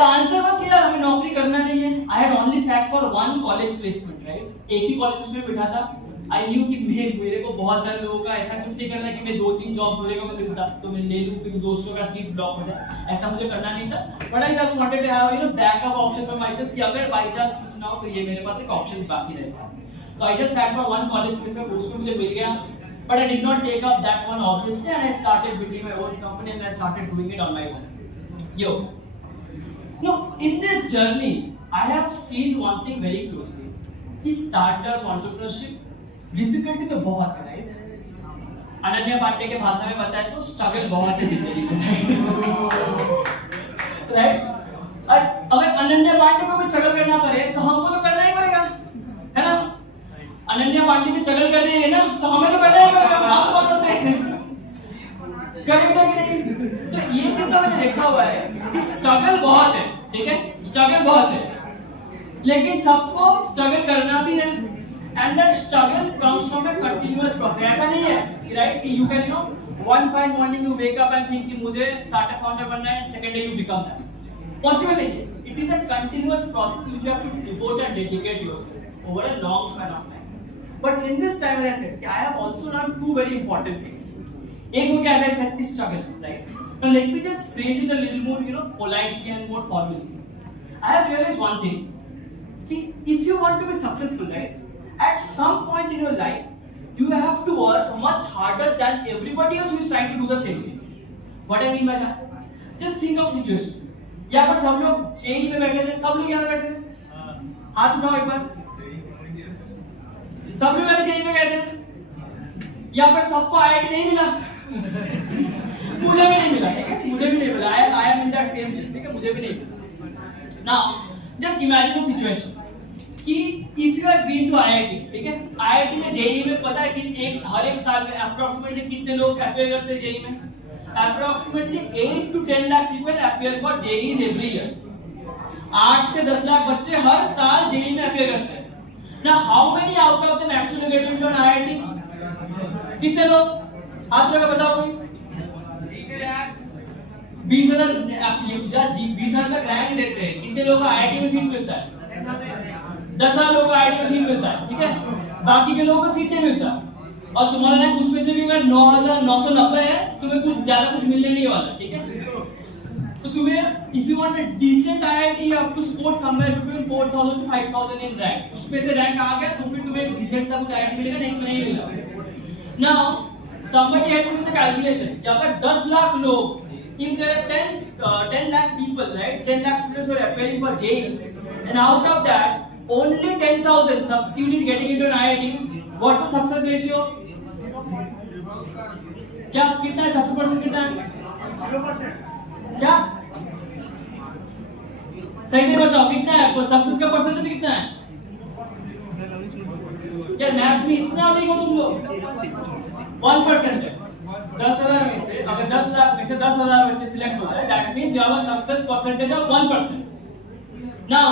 The answer was कि यार हमें नौकरी करना नहीं है. I had only sat for one college placement, right? एक ही कॉलेज में बैठा था. I knew कि मेरे को बहुत सारे लोगों का ऐसा कुछ नहीं करना है कि मैं 2-3 जॉब ढूंढेगा मैं मिलता तो मैं ले लूं फिर दोस्तों का सीट ब्लॉक हो जाए, ऐसा मुझे करना नहीं था. But I just wanted to have backup option for myself कि अगर बाय चांस कुछ ना हो तो ये मेरे पास एक ऑप्शन बाकी रहेगा. तो I just sat for one college placement, उसमें मुझे मिल गया. But I did not take up that one obviously, and I started building my own company and I started doing it on my own. Yo, in this journey I have seen one thing very closely कि startup entrepreneurship difficulty तो बहुत है, right? Ananya Pandey के भाषा में बताएं तो struggle बहुत है जिंदगी में, राइट? और अगर अनन्या पांडे को भी स्ट्रगल करना पड़े तो हमको तो करना ही पड़ेगा, है ना? अनन्या पांडे भी स्ट्रगल कर रही है ना, तो हमें तो करना ही पड़ेगा. हम कौन होते हैं? करेक्ट है कि नहीं? तो ये चीज तो मैंने देखा हुआ है कि स्ट्रगल बहुत है, ठीक है? स्ट्रगल बहुत है, लेकिन सबको स्ट्रगल करना भी है. And that struggle comes from a continuous process. ऐसा नहीं है, right? You can, one fine morning you wake up and think कि मुझे startup founder बनना है, second day you become that. Possible नहीं है. It is a continuous process which you have to devote and dedicate yourself over a long span of time. But in this time, as I said, I have also learned 2 very important things. एक हो गया, as I said, is struggle, right? Now let me just phrase it a little more, politely and more formally. I have realized one thing. If you want to be successful, right? At some point in your life, you have to work much harder than everybody else who is trying to do the same thing. What I mean by that? Just think of situation. यहाँ पर सब लोग JEE में बैठे थे, सब लोग यहाँ बैठे थे. हाथ उठाओ एक बार. सब लोग अभी जेई में गए थे. यहाँ पर सबको आईआईटी नहीं मिला. मुझे भी नहीं मिला, ठीक है? मुझे भी नहीं मिला. I am in that same situation, ठीक है? मुझे भी नहीं मिला. Now, just imagine a situation. कि if you have been to IIT, ठीक है? IIT में JEE में पता है कि हर एक साल में approximately कितने लोग अपियर करते हैं JEE में? Approximately 8 to 10 lakh people appear for JEEs every year. 8 से 10 लाख बच्चे हर साल JEE में अपियर करते हैं. Now how many out of them actually get into an IIT? कितने लोग? आप लोग बताओगे? 20,000 तक रैंक देते हैं. कितने लोगों को IIT में सीट मिलता है? 10,000 लोगों को IIT में सीट मिलता है, ठीक है? बाकी के लोगों को सीट नहीं मिलता. और तुम्हारा रैंक उसमें से भी अगर 9,990 है, तुम्हें कुछ ज्यादा कुछ मिलने नहीं वाला, ठीक है? So तुम्हें if you want a decent IIT you have to score somewhere between 4,000 to 5,000 in rank. उसमें से rank आ गया तो फिर तुम्हें एक decent सा कुछ IIT मिलेगा, नहीं तो नहीं मिलेगा. Now somebody had to do the calculation कि अगर 10 लाख लोग, if there are 10 lakh people, right, 10 lakh students who are appearing for JEE, and out of that only 10,000 succeed in getting into an IIT, what's the success ratio? क्या कितना है? 60% कितना है? क्या सही से बताओ कितना है? सक्सेस का परसेंटेज कितना है? क्या मैथ्स में इतना वीक हो तुम लोग? 1% है. 10,000 में से अगर 10 लाख में से 10,000 बच्चे सिलेक्ट होते हैं, that means you have a success percentage of 1%. Now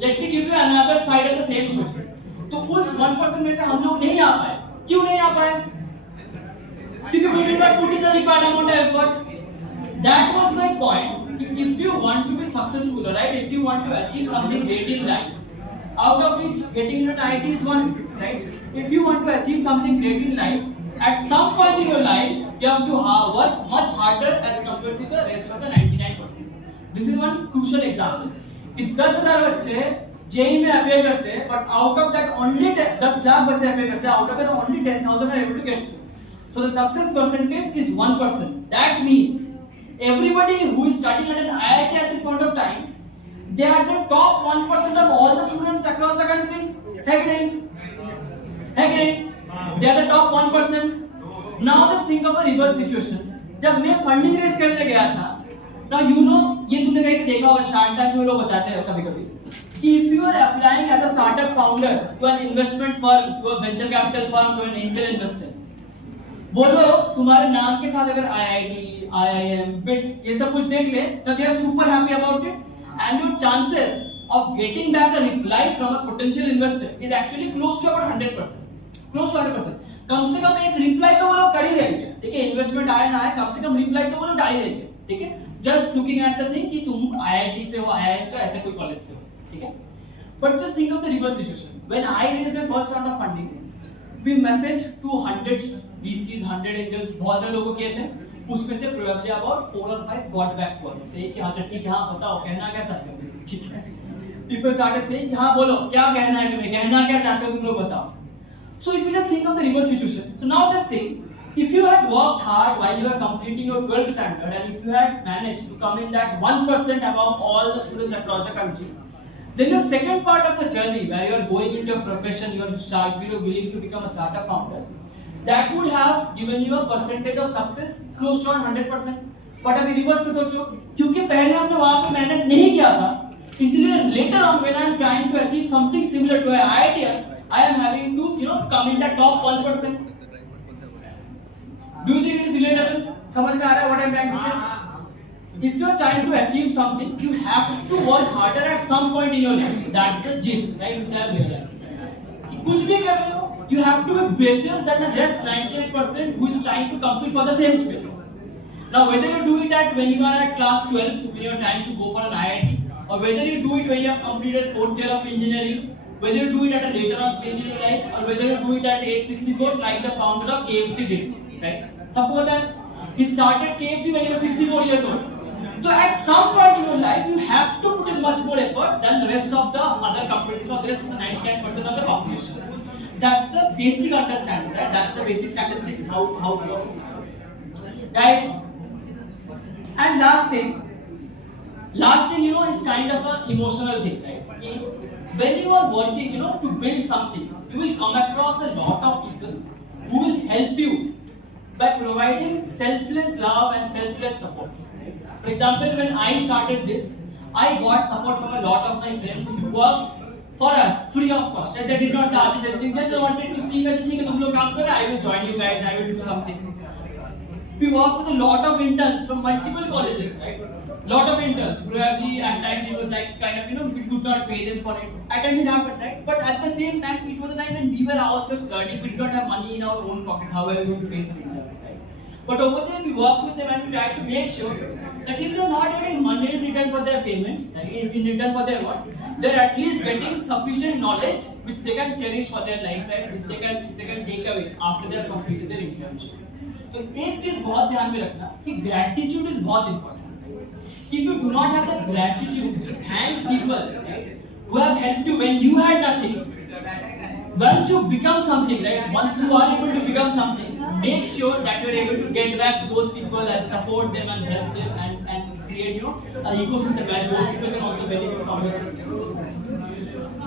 let me give you another side of the same story. तो उस 1% में से हम लोग नहीं आ पाए. क्यों नहीं आ पाए? क्योंकि we did not put in the required amount of effort. That was my point. If you want to be successful, right? If you want to achieve something great in life, out of which getting into an IIT is one, right? If you want to achieve something great in life, at some point in your life, you have to work much harder as compared to the rest of the 99%. This is one crucial example. कि 10,000 बच्चे JEE में apply करते हैं, but out of that only 10 lakh बच्चे apply करते हैं, out of that only 10,000 are able to get through. So the success percentage is 1%. That means everybody who is studying at an IIT at this point of time, they are the top 1% of all the students across the country. है कि नहीं? है कि नहीं? They are the top 1%. Now just think of a reverse situation. जब मैं funding race करने गया था, now you know, ये तुमने कहीं पे देखा होगा, शार्क टैंक में लोग बताते हैं कभी-कभी कि if you are applying as a startup founder to an investment firm, to a venture capital firm, to an angel investor, बोलो तुम्हारे नाम के साथ अगर IIT, IIM, BITS ये सब कुछ देख ले, तो they are super happy about it, and your chances of getting back a reply from a potential investor is actually close to about 100%. Close to 100%. कम से कम एक रिप्लाई तो वो लोग कर ही देंगे, ठीक है? इन्वेस्टमेंट आए ना आए, कम से कम रिप्लाई तो वो लोग डाल ही देंगे, ठीक है? Just looking at the thing कि तुम IIT से हो, IIM से, ऐसे कोई कॉलेज से हो, ठीक है? But just think of the reverse situation. When I raised my first round of funding, we message to hundreds VCs, 100 angels, बहुत सारे लोगों किए थे. उसमें से probably about 4 or 5 got back for से कि हाँ ठीक है, हाँ बताओ कहना क्या चाहते हो, ठीक है? पीपल स्टार्टेड सेइंग हाँ बोलो क्या कहना है तुम्हें, कहना क्या चाहते हो तुम लोग बताओ. So if you just think of the reverse situation, so now just think, if you had worked hard while you were completing your 12th standard, and if you had managed to come in that 1% among all the students across the country, then your second part of the journey, where you are going into your profession, you are willing to become a startup founder, that would have given you a percentage of success close to 100%. But अभी reverse में सोचो, क्योंकि पहले हमने वहाँ पे मेहनत नहीं किया था, इसलिए later on when I am trying to achieve something similar to an IIT, I am having to, come in the top 1%. Do you think it is relatable? समझ में आ रहा है what I am trying to say? If you are trying to achieve something, you have to work harder at some point in your life. That's the gist, right? Which I have realized. कुछ भी कर रहे हो, you have to be better than the rest 98% who is trying to compete for the same space. Now, whether you do it when you are at class 12, when you are trying to go for an IIT, or whether you do it when you have completed 4th year of engineering, whether you do it at a later on stage in your life, or whether you do it at age 64 like the founder of KFC did, right? सबको पता है, he started KFC when he was 64 years old. So at some point in your life, you have to put in much more effort than the rest of the other competitors, or the rest of the 99% of the population. That's the basic understanding, right? That's the basic statistics, how it works. Guys, and last thing, is kind of an emotional thing, right? When you are working, to build something, you will come across a lot of people who will help you by providing selfless love and selfless support. For example, when I started this, I got support from a lot of my friends who worked for us free of cost. Right? They did not charge us anything. They just wanted to see that I will join you guys, I will do something. We worked with a lot of interns from multiple colleges, right? Lot of interns. Probably at times it was like kind of, we could not pay them for it. At times it happened, right? But at the same time, it was a time when we were ourselves learning. We did not have money in our own pockets. How were we going to pay some interns, right? But over there, we worked with them and we tried to make sure that if they are not getting money in return for their payments, like in return for their work, they are at least getting sufficient knowledge which they can cherish for their life, right? Which they can take away after they have completed their internship. तो एक चीज बहुत ध्यान में रखना कि gratitude is बहुत important. if you do not have the gratitude to thank people, right, who have helped you when you had nothing, once you become something, right, once you are able to become something, make sure that you are able to get back to those people and support them and help them and create, you know, an ecosystem where those people can also benefit from your success.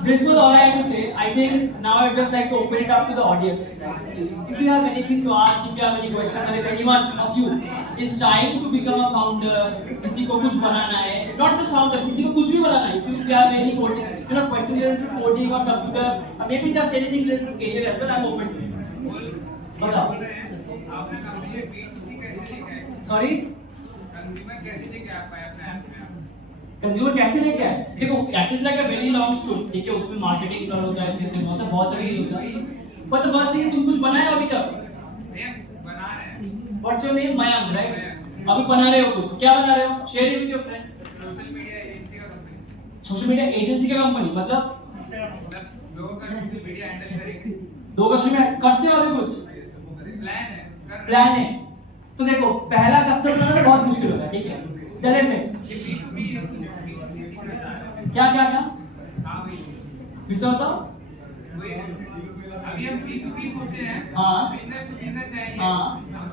This was all I had to say. I think now I'd just like to open it up to the audience. If you have anything to ask, if you have any questions, or if anyone of you is trying to become a founder, किसी को कुछ बनाना है, not just founder, किसी को कुछ भी बनाना है. If you have any coding, you know, questions related to coding or computer, or maybe just anything related to career as well, I'm open to it. बताओ. आपने कंपनी में B2C कैसे लेके आए? Sorry. कंज्यूमर कैसे लेके आ पाए अपने ऐप में? कंज्यूमर कैसे लेके आए? देखो, that is like a very long story. ठीक है, उसमें मार्केटिंग कर होता है, ऐसे होता है, बहुत सारी चीजें होता है. But the first thing is तुम कुछ बनाया अभी तक? नहीं, बना रहे हैं. What's your name? Mayank, right? अभी बना रहे हो कुछ? क्या बना रहे हो? Share it with your friends. Social media agency का कंपनी. सोशल मीडिया एजेंसी का कंपनी मतलब लोगों का सोशल मीडिया हैंडल करेंगे. दो कस्टमर करते हो अभी कुछ? प्लान है. प्लान है. तो देखो, पहला कस्टमर बनाना तो बहुत मुश्किल होता है, ठीक है? जल्दी से. ये B2B B2C सीखना चाह रहे हैं. क्या क्या क्या? हाँ भाई. फिर से बताओ. वही अभी हम B2B सोचे हैं. हाँ. बिजनेस टू बिजनेस है ये. हाँ.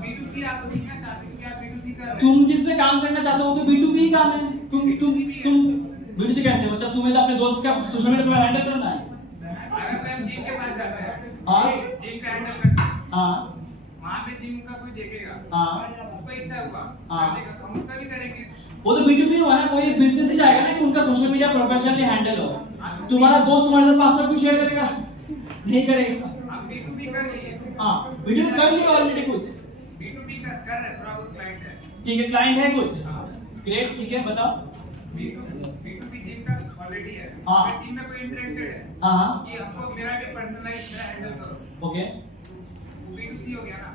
B2C आप सीखना चाहते हो क्या? B2C कर रहे हैं. तुम जिस पे काम करना चाहते हो वो तो B2B ही काम है. तुम B2C कैसे? मतलब तुम्हें तो अपने दोस्त का सोशल मीडिया पर हैंडल करना है. अगर मैं जिम के पास जाते हैं. हाँ. जिम का हैंडल करते हैं. हाँ. वहाँ पे जिम का कोई देखेगा. हाँ. उसको इच्छा हुआ. हाँ. करने का, हम उसका भी करेंगे. वो तो B2B हुआ ना, कोई बिजनेस ही चाहेगा ना कि उनका सोशल मीडिया प्रोफेशनली हैंडल हो. तुम्हारा दोस्त तुम्हारे साथ पासवर्ड क्यों शेयर करेगा? नहीं करेगा. हम B2B कर लिए. हाँ, B2B कर लिया ऑलरेडी कुछ. B2B कर रहे हैं, थोड़ा बहुत क्लाइंट है. ठीक है, क्लाइंट है कुछ. ग्रेट, ठीक है, बताओ. B2B जिम का ऑलरेडी है. हाँ. जिम में कोई इंटरेस्टेड है हाँ. कि हमको मेरा भी पर्सनलाइज मेरा हैंडल करो. ओके. B2C हो गया ना.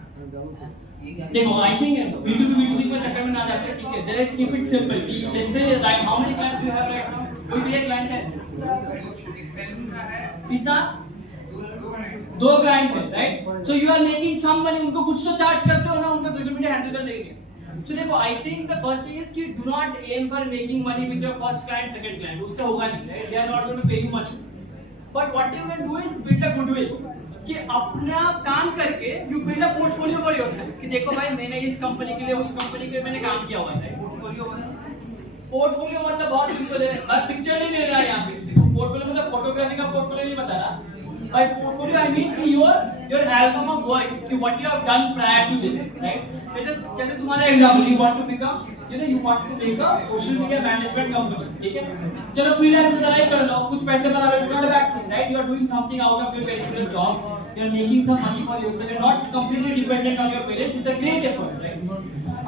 देखो, आई थिंक B2B B2C के चक्कर में ना जाके, ठीक है, let's keep it simple. Let's say like how many clients you have right now? कोई भी एक क्लाइंट है? एक सैलून का है. कितना? दो क्लाइंट. 2 क्लाइंट है, right? So you are making some money. उनको कुछ तो चार्ज करते हो ना उनका सोशल मीडिया हैंडल करने के लिए. So देखो, I think the first thing is कि do not aim for making money with your first client, second client. उससे होगा नहीं, right? They are not going to pay you money. But what you can do is build a goodwill. कि अपना काम करके you build a portfolio for yourself. कि देखो भाई, मैंने इस कंपनी के लिए, उस कंपनी के लिए मैंने काम किया हुआ है. पोर्टफोलियो मतलब बहुत सिंपल है. और पिक्चर नहीं मिल रहा है यहाँ पे. पोर्टफोलियो मतलब फोटोग्राफी का पोर्टफोलियो नहीं बता रहा. By portfolio I mean your album of work, कि what you have done prior to this, right? जैसे तुम्हारा example, you want to become, you want to make a social media management company, ठीक है? चलो freelance में try कर लो, कुछ पैसे बना लो, it's not a bad thing, right? You are doing something out of your particular job, you are making some money for yourself, you are not completely dependent on your parents. It's a great effort, right?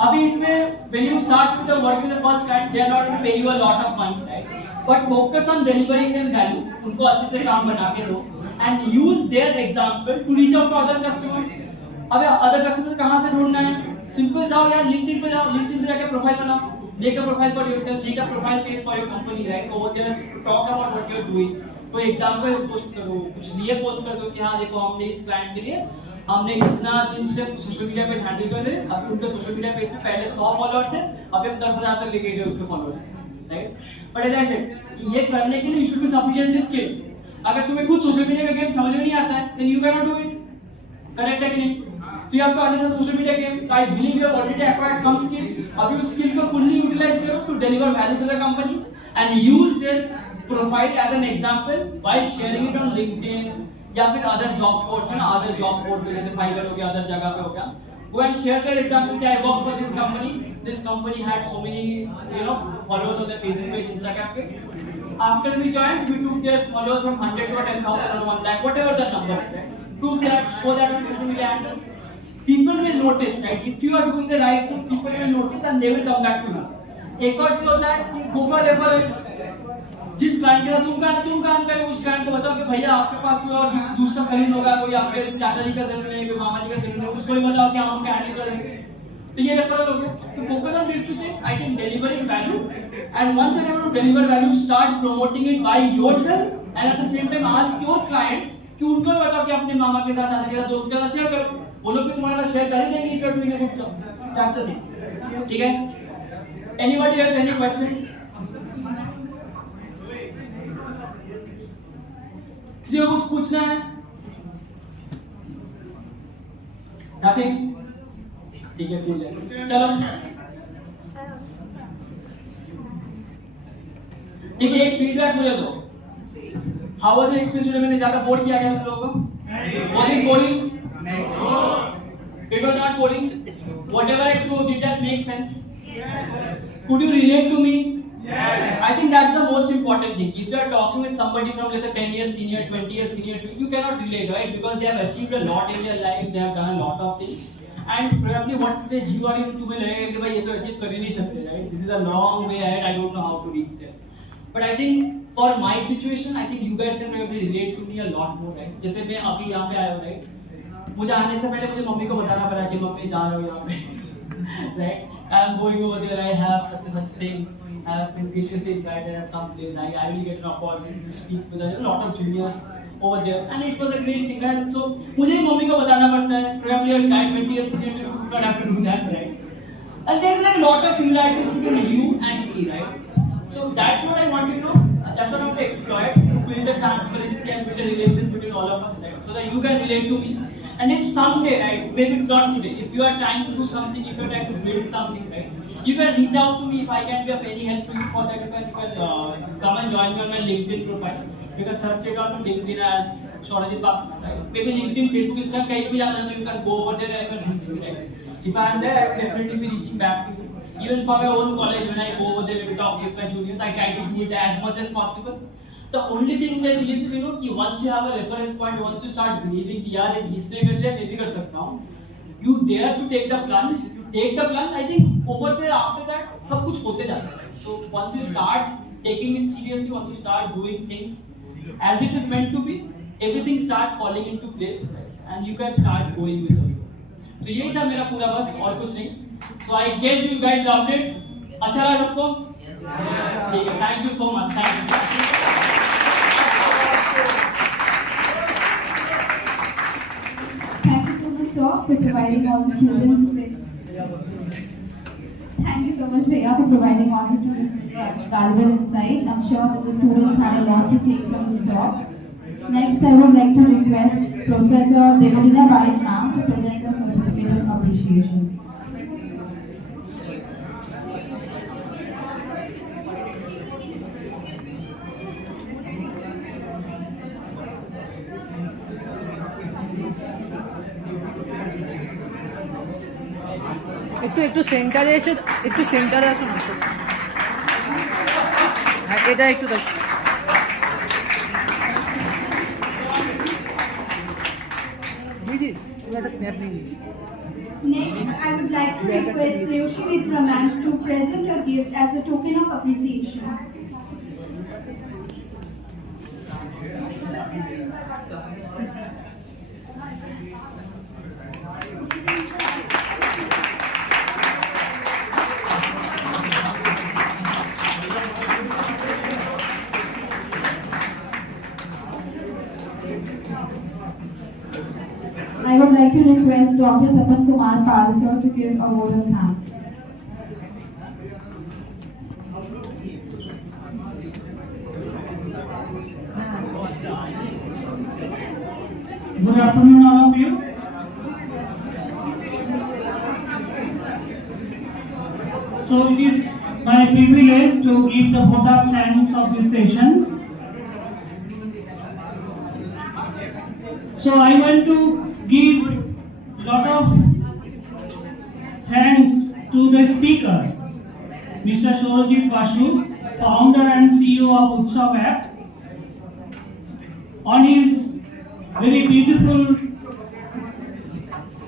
अभी इसमें when you start with the work with the first client, they are not going to pay you a lot of money, right? But focus on delivering them value. उनको अच्छे से काम बना के दो and use their example to reach out to other customers. अबे other customers कहाँ से ढूंढना है? Simple जाओ यार, LinkedIn पे जाओ, LinkedIn पे जाके प्रोफाइल बनाओ, make a profile for yourself, make a profile page for your company, right? Over there, talk about what you are doing. कोई एग्जाम्पल पोस्ट करो, कुछ लिए पोस्ट कर दो कि हाँ देखो हमने इस क्लाइंट के लिए हमने इतना दिन से सोशल मीडिया पेज हैंडल कर रहे हैं. अब उनके सोशल मीडिया पेज पे पहले 100 फॉलोअर्स थे, अभी हम 10,000 तक लेके गए उसके followers, right? But as I said, ये करने के लिए you should be sufficiently skilled. अगर तुम्हें खुद सोशल मीडिया का गेम समझ में नहीं आता है, then you can not do it. Correct है कि नहीं? So you have to understand social media game. I believe you have already acquired some skill. अब उस skill को fully utilize करो to deliver value to the company and use their profile as an example while sharing it on LinkedIn या फिर other job boards है ना, other job board जैसे Fiverr हो गया, other जगह पे हो गया. Go and share their example कि I work for this company. This company had so many followers on their Facebook page, Instagram page. After we joined, we took their followers from 100 to 10,000 or 1 lakh, whatever the number is. Right? Prove that, show that on social media handles. People will notice, right? If you are doing the right thing, people will notice and they will come back to you. एक और चीज होता है कि go for reference. जिस client के साथ तुम काम करें, उस क्लाइंट को बताओ कि भैया आपके पास कोई और दूसरा सैलून होगा, कोई आपके चाचा जी का सैलून है, कोई मामा जी का सैलून है, उसको भी बताओ कि हम उनका हैंडल कर देंगे. तो ये रेफरल हो गया. तो focus on these two things. I think delivering value, and once you're able to deliver value, start promoting it by yourself, and at the same time ask your clients कि उनको भी बताओ कि अपने मामा के साथ, चाचा के साथ, दोस्त के साथ शेयर करो. वो लोग भी तुम्हारे साथ शेयर कर ही देंगे if you are doing a good job. That's the thing. ठीक है? Anybody else any questions? किसी को कुछ पूछना है? Nothing? ठीक है फिर चलो ठीक है एक फीडबैक मुझे दो हाउ वाज योर एक्सपीरियंस मैंने ज्यादा बोर किया गया तुम लोगों को boring it was not boring whatever I spoke did that make sense could you relate to me I think that's the most important thing if you are talking with somebody from let's say 10 years senior 20 years senior you cannot relate right because they have achieved a lot in their life they have done a lot of things and probably what stage you are in तुम्हें लगेगा कि भाई ये तो achieve कर ही नहीं सकते right this is a long way ahead I don't know how to reach there but I think for my situation I think you guys can probably relate to me a lot more right जैसे मैं अभी यहाँ पे आया हूँ right मुझे आने से पहले मुझे मम्मी को बताना पड़ा कि मम्मी जा रहा हूँ यहाँ पे right I am going over there I have such and such thing I have been graciously invited at some place I will get an opportunity to speak with a lot of juniors over there and it was a great thing and so मुझे mummy को बताना पड़ता है probably a guy 20 years senior to not have to do that right and there's like a lot of similarities between you and me right so that's what I want to know that's what I want to exploit to build a transparency and build a relation between all of us right so that you can relate to me and if someday right maybe not today if you are trying to do something if you are trying to build something right you can reach out to me if I can be of any help to you for that you can come and join me on my LinkedIn profile you can search it on LinkedIn as Shorajit Basu right maybe LinkedIn Facebook Instagram कहीं भी जाना तो you can go over there and you can reach me right if I am there I will definitely be reaching back to you even for my own college when I go over there maybe talk with my juniors I try to do it as much as possible the only thing I believe is you know कि once you have a reference point once you start believing कि यार एक इसने कर लिया मैं भी कर सकता हूँ you dare to take the plunge if you take the plunge I think over there after that सब कुछ होते जाता है so once you start taking it seriously once you start doing things as it is meant to be everything starts falling into place right? and you can start going with it तो यही था मेरा पूरा बस और कुछ नहीं so I guess you guys loved it अच्छा लगा सबको ठीक है thank you so much thank you Thank you so much, sir, for providing all the students with. Thank you so much, Bhaiya, for providing all the students with such valuable insight. I'm sure that the students had a lot to take from this talk. Next, I would like to request Professor Devolina Barik ma'am to present the certificate of appreciation. একটু সেন্টারে এসে একটু সেন্টারে আসুন হ্যাঁ এটা একটু দাও দিদি তুমি একটা স্ন্যাপ নিয়ে নিস Next, I would like to request Reushi Mitra ma'am to present a gift as a token of appreciation. I would like to request Dr. Tapan Kumar Pal sir to give a vote of thanks. Good afternoon, all of you. So it is my privilege to give the vote of thanks of this session. So I want to give lot of thanks to the speaker, Mr. Shorajit Basu, founder and CEO of Utsav App, on his very beautiful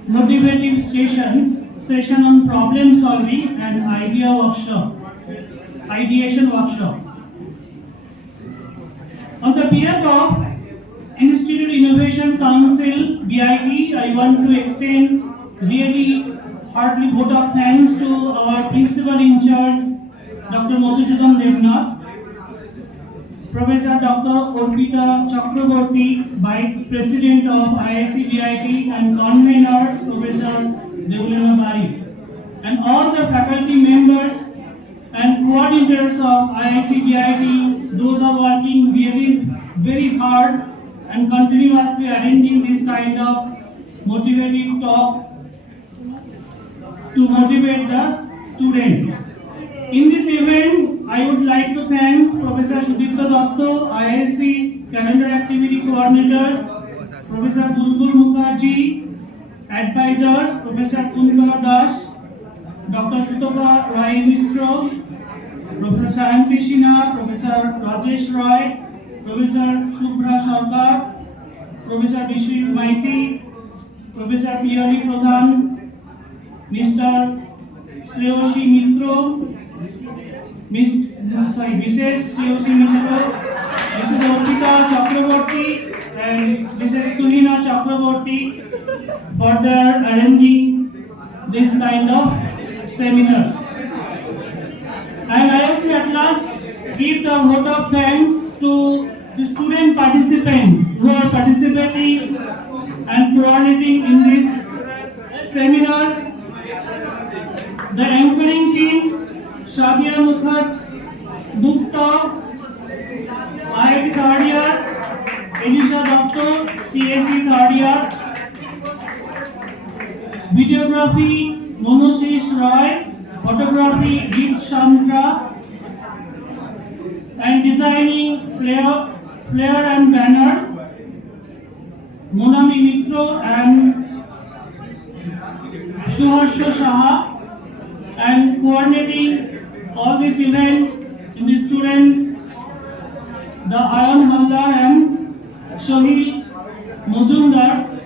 motivative session on problem solving and ideation workshop. On the behalf of Institute Innovation Council BIT, I want to extend really heartily vote of thanks to our principal in charge, Dr. Madhusudan Devnath, Professor Dr. Orpita Chakraborty, Vice President of IIC BIT and convener Professor Devolina Barik, and all the faculty members coordinators of IIC BIT, those are working really very hard and continuously arranging this kind of motivative talk to motivate the student. In this event, I would like to thank Professor Sudipta Datta, IIC Calendar Activity Coordinators, Professor Bulbul Mukherjee, Advisor Professor Kuntala Das, Dr. Shutopa Rai Misro, Professor Sayanti Sinha, Professor Rajesh Roy, Professor Shubhra Sarkar, Professor Bishri Maiti, Professor Piyari Pradhan, Mr. Shreyoshi Mitro, Mrs. Shreyoshi Mitro, Mrs. Orpita Chakraborty, and Mrs. Tuhina Chakraborty for their arranging this kind of seminar. And I have to at last give the vote of thanks to the student participants who are participating and coordinating in this seminar. The anchoring team, Shadia Mukherjee, Gupta, IIT third year, Elisha Datta, CSE third year, videography, Monoshish Roy, photography, Deep Chandra, and designing flare and banner, Monami Mitro and Suharsha Saha, and coordinating all this event in the student, the Ayan Haldar and Shahil Muzumdar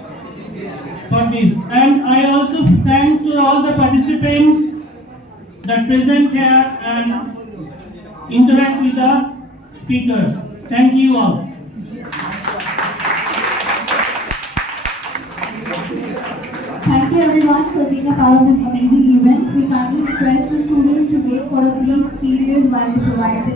for this. And I also thanks to all the participants that present here and interact with the speakers. Thank you all. Thank you everyone for being a part of this amazing event. We kindly request the students to wait for a brief period while we provide the